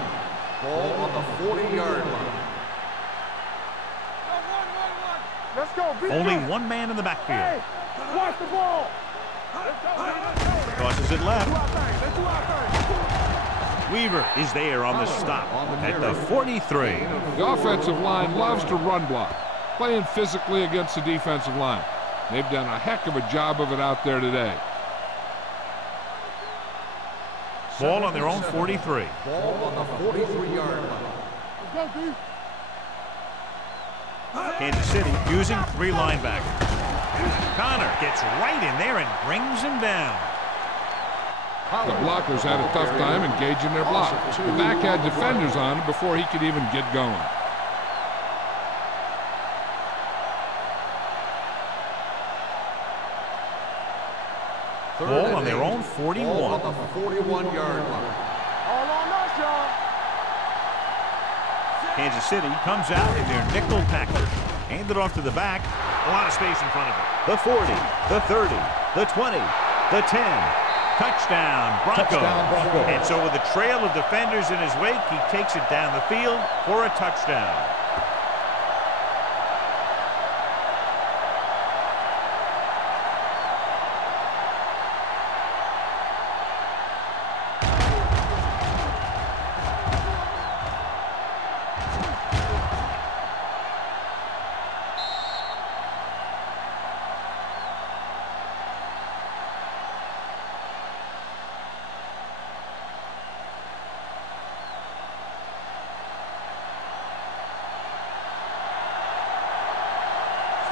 Ball on the 40-yard line. Let's go. Only one man in the backfield. Hey, watch the ball. Tosses it left. Let's do our thing. Weaver is there on the stop at the 43. The offensive line loves to run block, playing physically against the defensive line. They've done a heck of a job of it out there today. Ball on their own 43. Ball on the 43-yard line. Let's go, D. Kansas City using 3 linebackers. Connor gets right in there and brings him down. The blockers had a tough time engaging their block. The back had defenders on him before he could even get going. Ball on their own 41. Ball on the 41-yard line. All on us, y'all. Kansas City comes out in their nickel package. Hand it off to the back. A lot of space in front of him. The 40, the 30, the 20, the 10. Touchdown, Broncos. And so with a trail of defenders in his wake, he takes it down the field for a touchdown.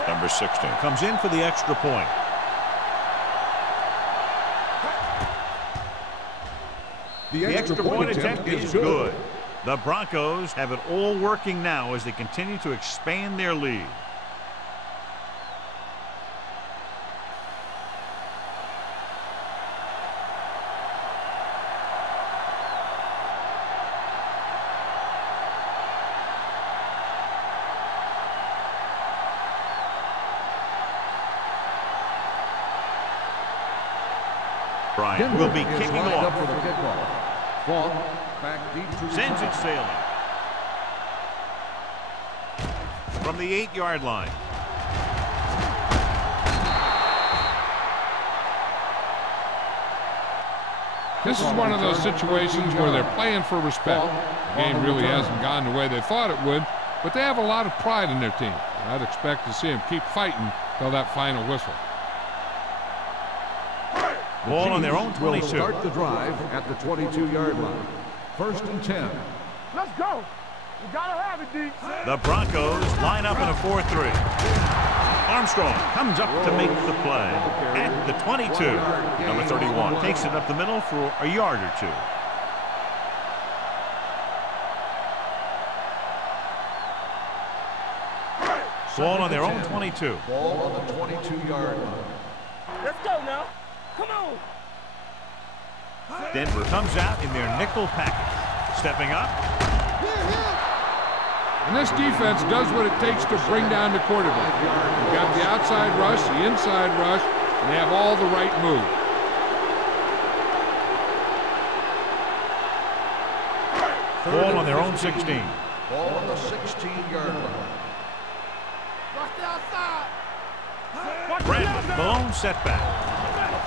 Number 16 comes in for the extra point. The extra point attempt is good. The Broncos have it all working now as they continue to expand their lead. Bryant will be kicking off. For the kickoff. Vaughn back deep to Sends it sailing. From the 8-yard line. This is one of those situations where they're playing for respect. The game really hasn't gone the way they thought it would, but they have a lot of pride in their team. I'd expect to see them keep fighting till that final whistle. Ball on their own 22. Will start the drive at the 22-yard line. First and 10. Let's go. You gotta have it, D. The Broncos line up in a 4-3. Armstrong comes up to make the play at the 22. Number 31 takes it up the middle for a yard or two. Ball on their own 22. Ball on the 22-yard line. Let's go now. Come on. Denver comes out in their nickel package. Stepping up. And this defense does what it takes to bring down the quarterback. You've got the outside rush, the inside rush, and they have all the right moves. Ball on their own 16. Ball on the 16-yard line. Watch the outside. Brandon Malone setback.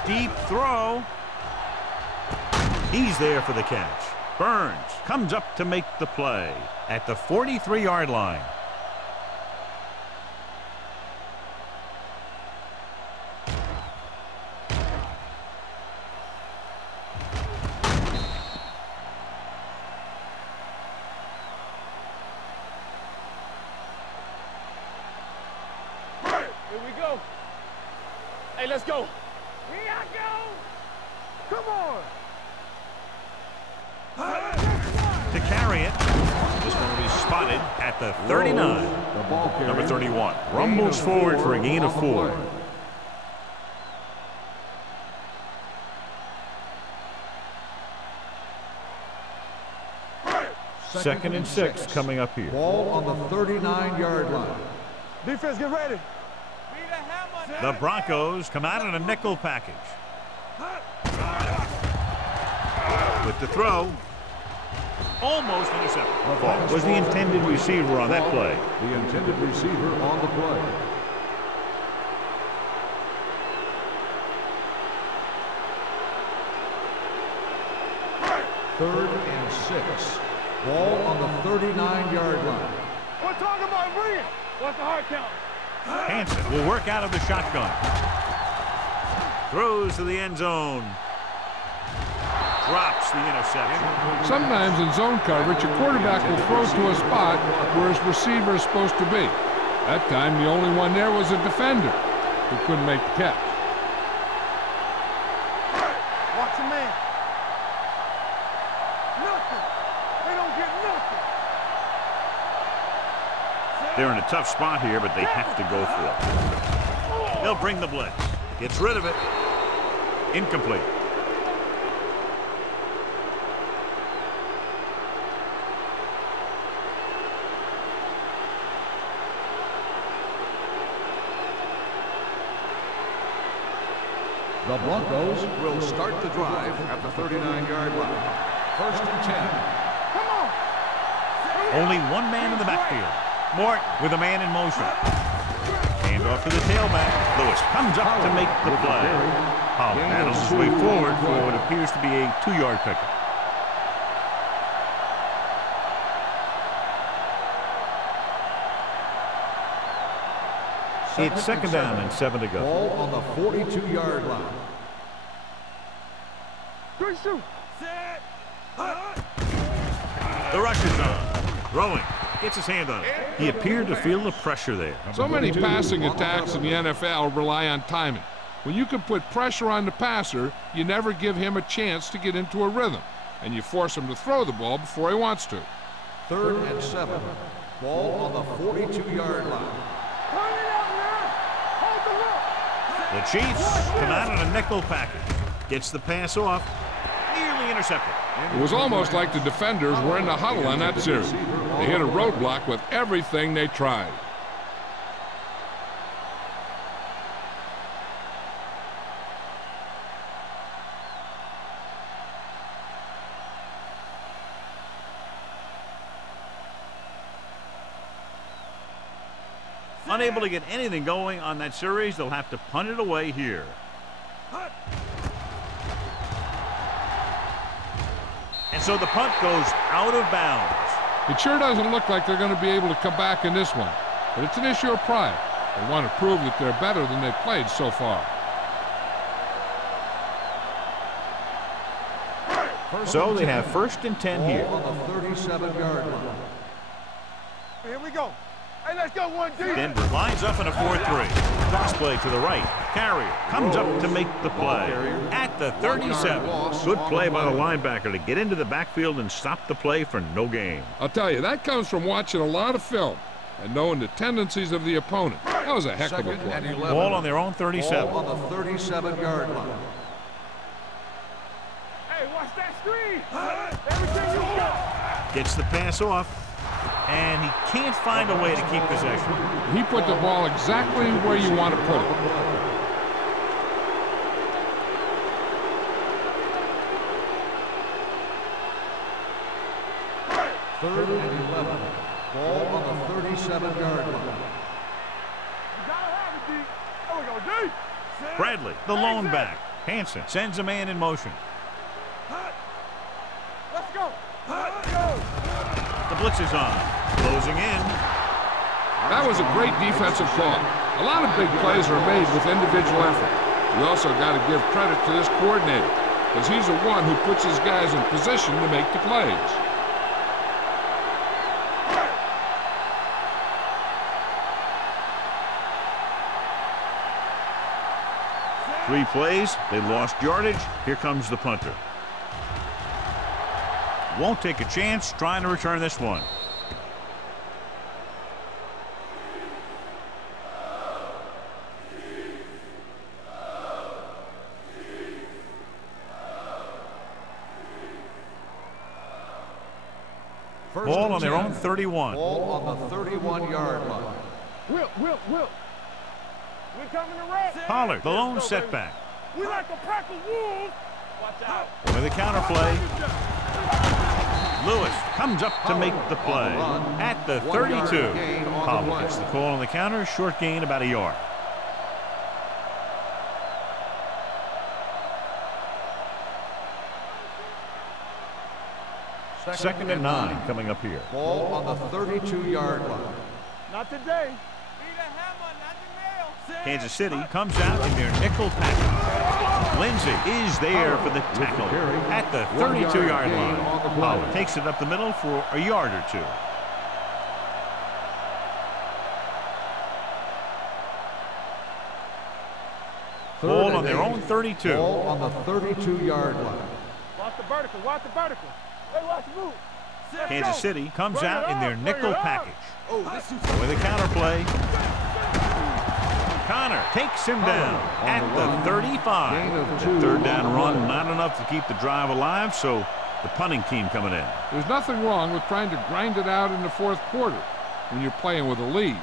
Deep throw. He's there for the catch. Burns comes up to make the play at the 43-yard line. Here we go. Hey, let's go. Here I go. Come on. To carry it. This one will be spotted at the 39. The ball carrier. Number 31 rumbles forward for a gain of 4. Second and 6 coming up here. Ball on the 39-yard line. Defense, get ready. The Broncos come out in a nickel package. With the throw. Almost intercepted. Was the intended receiver on that play. The intended receiver on the play. Third and 6. Ball on the 39-yard line. We're talking about bring it. What's the hard count? Hansen will work out of the shotgun. Throws to the end zone. Drops the interception. Sometimes in zone coverage, a quarterback will throw to a spot where his receiver is supposed to be. That time, the only one there was a defender who couldn't make the catch. Watch your man. Nothing. They don't get nothing. They're in a tough spot here, but they have to go for it. They'll bring the blitz. Gets rid of it. Incomplete. The Broncos will start the drive at the 39-yard line. First and 10. Come on. Only one man in the backfield. Mort with a man in motion. Hand off to the tailback. Lewis comes up to make the play. Holland battles his way forward for what appears to be a 2-yard pickup. It's second down and 7 to go. Ball on the 42-yard line. Good shoot. The rush is on. Throwing. Gets his hand on it. He appeared to feel the pressure there. So many passing attacks in the NFL rely on timing. When you can put pressure on the passer, you never give him a chance to get into a rhythm, and you force him to throw the ball before he wants to. Third and 7. Ball on the 42-yard line. Turn it up now. Hold the look. The Chiefs come out in a nickel package. Gets the pass off. Nearly intercepted. It was almost like the defenders were in the huddle on that series. They hit a roadblock with everything they tried. Unable to get anything going on that series, they'll have to punt it away here. And so the punt goes out of bounds. It sure doesn't look like they're going to be able to come back in this one, but it's an issue of pride. They want to prove that they're better than they've played so far. So they have 1st and 10 here. On the 37-yard line. Here we go. Hey, let's go 1-2. Denver lines up in a 4-3. Cross play to the right. Carrier comes up to make the play at the 37. Good play by the linebacker to get into the backfield and stop the play for no gain. I'll tell you, that comes from watching a lot of film and knowing the tendencies of the opponent. That was a heck of a play. Ball on their own 37. Ball on the 37-yard line. Hey, watch that screen. Everything you got. Gets the pass off, and he can't find a way to keep possession. He put the ball exactly where you want to put it. Third and 11. Ball on the 37-yard line. You gotta have it, D. There we go, D. Bradley, the lone back. Hansen sends a man in motion. Let's go. Let's go. The blitz is on. Closing in. That was a great defensive call. A lot of big plays are made with individual effort. You also got to give credit to this coordinator, because he's the one who puts his guys in position to make the plays. Three plays, they lost yardage. Here comes the punter. Won't take a chance trying to return this one. Ball on their own 31. Ball on the 31-yard line. Will. We're coming to rest. Pollard, the lone setback. We like a pack of wolves. Watch out. With a counter play. Lewis comes up to make the play at the 32. Pollard gets the call on the counter. Short gain about a yard. Second and 9 coming up here. Ball on the 32-yard line. Not today. Kansas City comes out in their nickel package. Lindsey is there for the tackle at the 32-yard line. Pollard takes it up the middle for a yard or two. Ball on their own 32. Ball on the 32-yard line. Watch the vertical. Watch the vertical. Hey, watch the move. Kansas City comes out in their nickel package. With a counter play. Connor takes him down at the 35. Third down run, not enough to keep the drive alive, so the punting team coming in. There's nothing wrong with trying to grind it out in the fourth quarter when you're playing with a lead.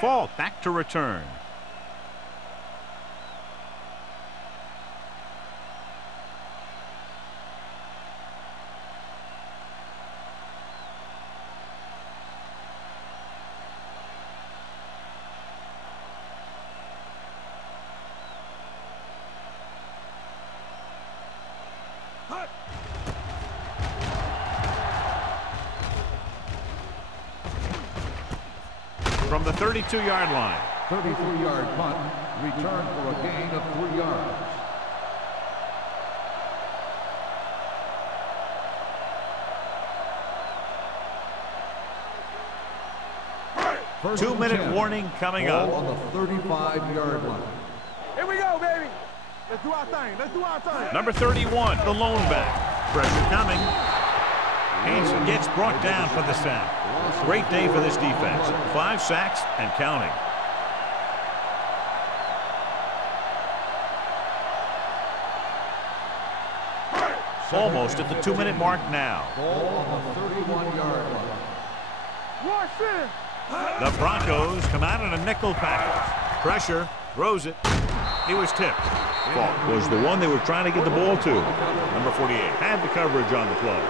Fault back to return. From the 32-yard line. 33-yard punt, return for a gain of 3 yards. First 2-minute warning coming Ball up. on the 35-yard line. Here we go, baby. Let's do our thing. Let's do our thing. Number 31, the lone back. Pressure coming. Hansen gets brought down for the sack. Great day for this defense. 5 sacks and counting. Almost at the 2-minute mark now. Ball on the 31-yard line. Watch this. The Broncos come out in a nickel package. Pressure, throws it. He was tipped. Fault was the one they were trying to get the ball to. Number 48 had the coverage on the play.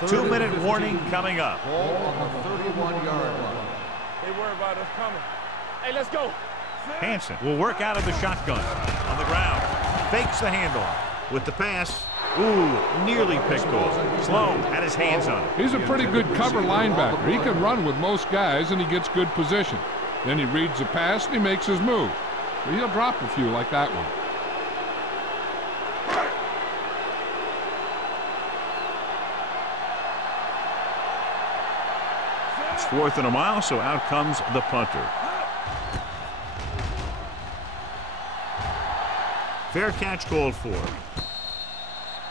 2-minute warning coming up. Ball on the 31-yard line. They worry about us coming. Hey, let's go. Hansen will work out of the shotgun on the ground. Fakes the handoff. With the pass, Ooh, nearly picked off. Sloan had his hands on it. He's a pretty good cover linebacker. He can run with most guys, and he gets good position. Then he reads the pass, and he makes his move. But he'll drop a few like that one. It's 4th and a mile, so out comes the punter. Fair catch called for.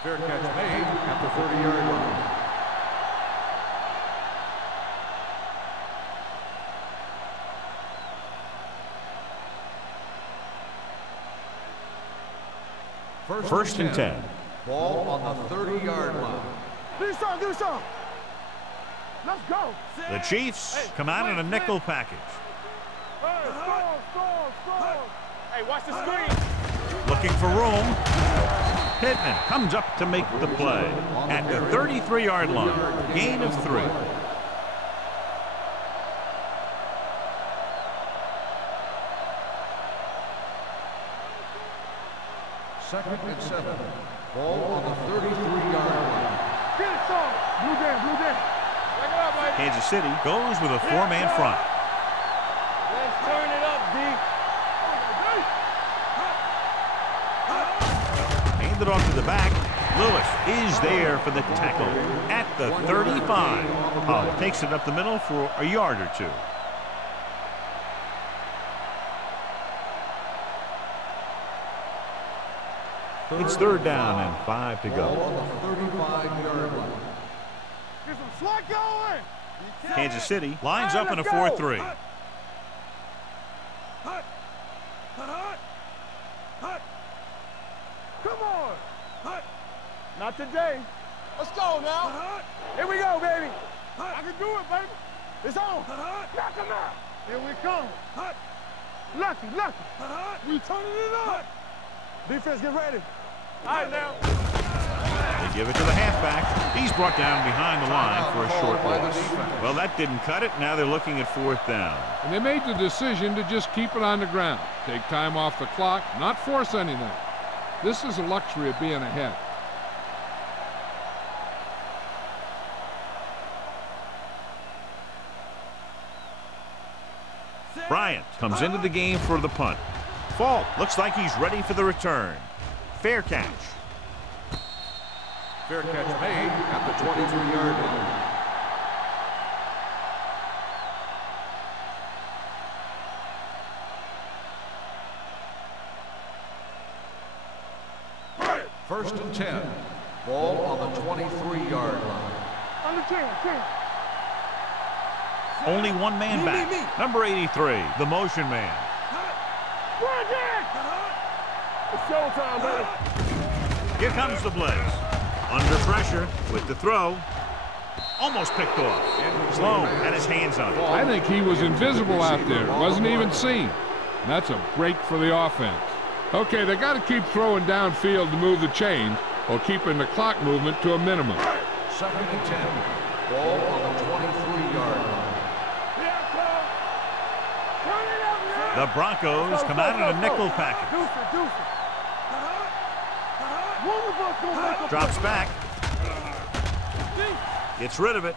Fair catch made at the 30-yard line. First and 10. Ball on the 30-yard line. Do something. Let's go. The Chiefs come out in a nickel package. Hey, watch the screen. Looking for room. Pittman comes up to make the play at the 33-yard line. Gain of 3. Second and 7. Ball on the 33-yard line. Get it, son. Blue down. Back it up, baby. Kansas City goes with a 4-man front. Let's turn it up, D. Handed off to the back. Lewis is there for the tackle at the 35. Oh, takes it up the middle for a yard or 2. It's 3rd down and 5 to Ball go. on the 35-yard line. Get some slack going. Kansas City lines up in a 4-3. Come on. Not today. Let's go now. Here we go, baby. I can do it, baby. It's on. Knock him out. Here we come. Lucky. We turning it up. Defense, get ready. All right, now. They give it to the halfback. He's brought down behind the line for a short loss. Well, that didn't cut it. Now they're looking at 4th down. And they made the decision to just keep it on the ground. Take time off the clock, not force anything. This is a luxury of being ahead. Bryant comes into the game for the punt. Fault looks like he's ready for the return. Fair catch. Fair catch made at the 23-yard line. First and 10. Ball on the 23-yard line. On the 10. Only one man back. Number 83, the motion man. It's showtime, baby. Here comes the blitz. Under pressure with the throw. Almost picked off. Sloan had his hands on it. I think he was invisible out there. Wasn't even seen. And that's a break for the offense. Okay, they got to keep throwing downfield to move the chains while keeping the clock movement to a minimum. Second and 10. Ball on the 23-yard line. The Broncos come out in a nickel package. Drops back. Gets rid of it.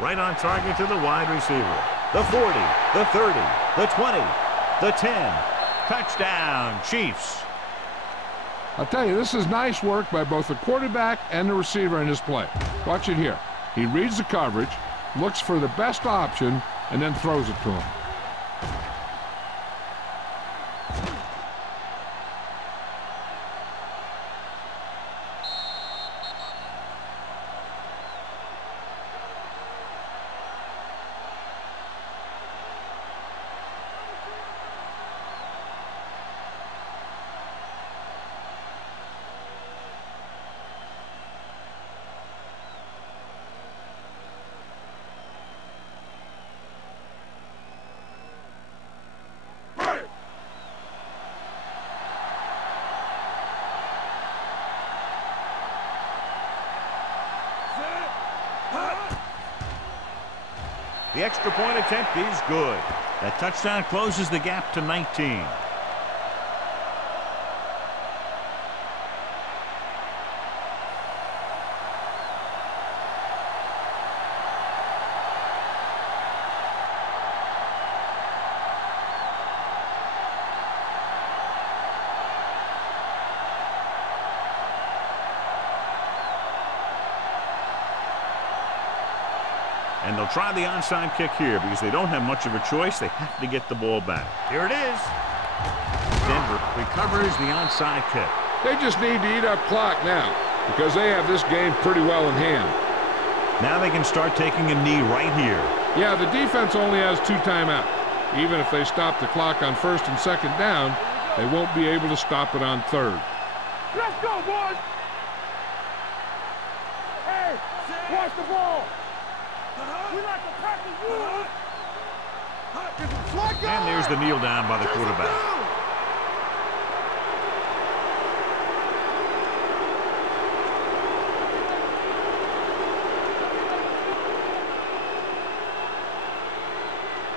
Right on target to the wide receiver. The 40, the 30, the 20, the 10. Touchdown, Chiefs. I'll tell you, this is nice work by both the quarterback and the receiver in his play. Watch it here. He reads the coverage, looks for the best option, and then throws it to him. The extra point attempt is good. That touchdown closes the gap to 19. And they'll try the onside kick here because they don't have much of a choice. They have to get the ball back. Here it is. Denver recovers the onside kick. They just need to eat up clock now because they have this game pretty well in hand. Now they can start taking a knee right here. Yeah, the defense only has 2 timeouts. Even if they stop the clock on 1st and 2nd down, they won't be able to stop it on 3rd. Let's go, boys. Hey, watch the ball. We like to practice you. And there's the kneel down by the quarterback.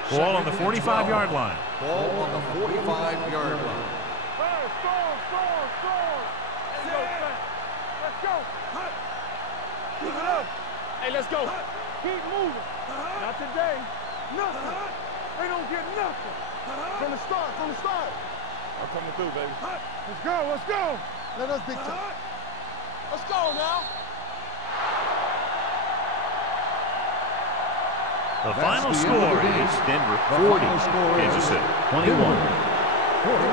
Ball on the 45-yard line. Ball on the 45-yard line. Let's go. Keep it up. Hey, let's go. Keep moving. Not today. Nothing. They don't get nothing. From the start. I'm coming through, baby. Let's go. Let us dictate. Let's go now. The final score is Denver 40, Kansas City 21. 40,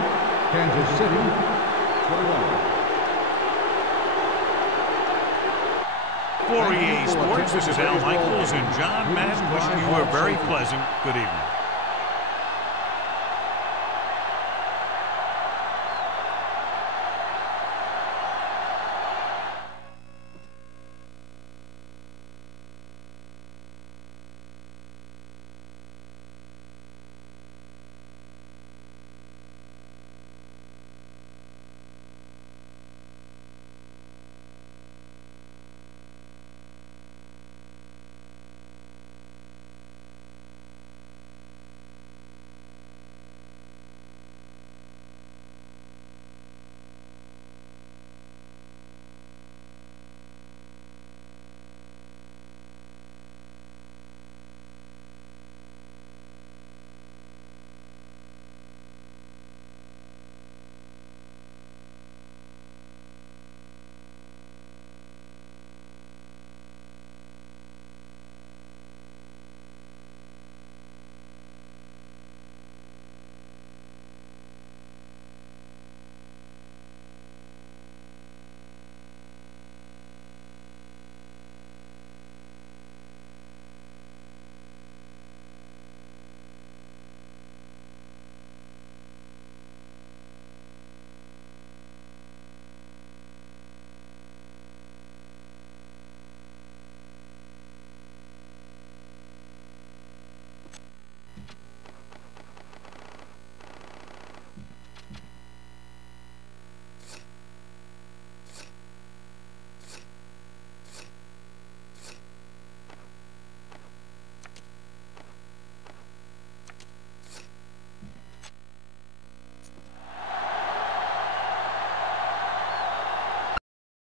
Kansas City 21. For EA Sports, this is Al Michaels and John Madden wishing you a very pleasant good evening.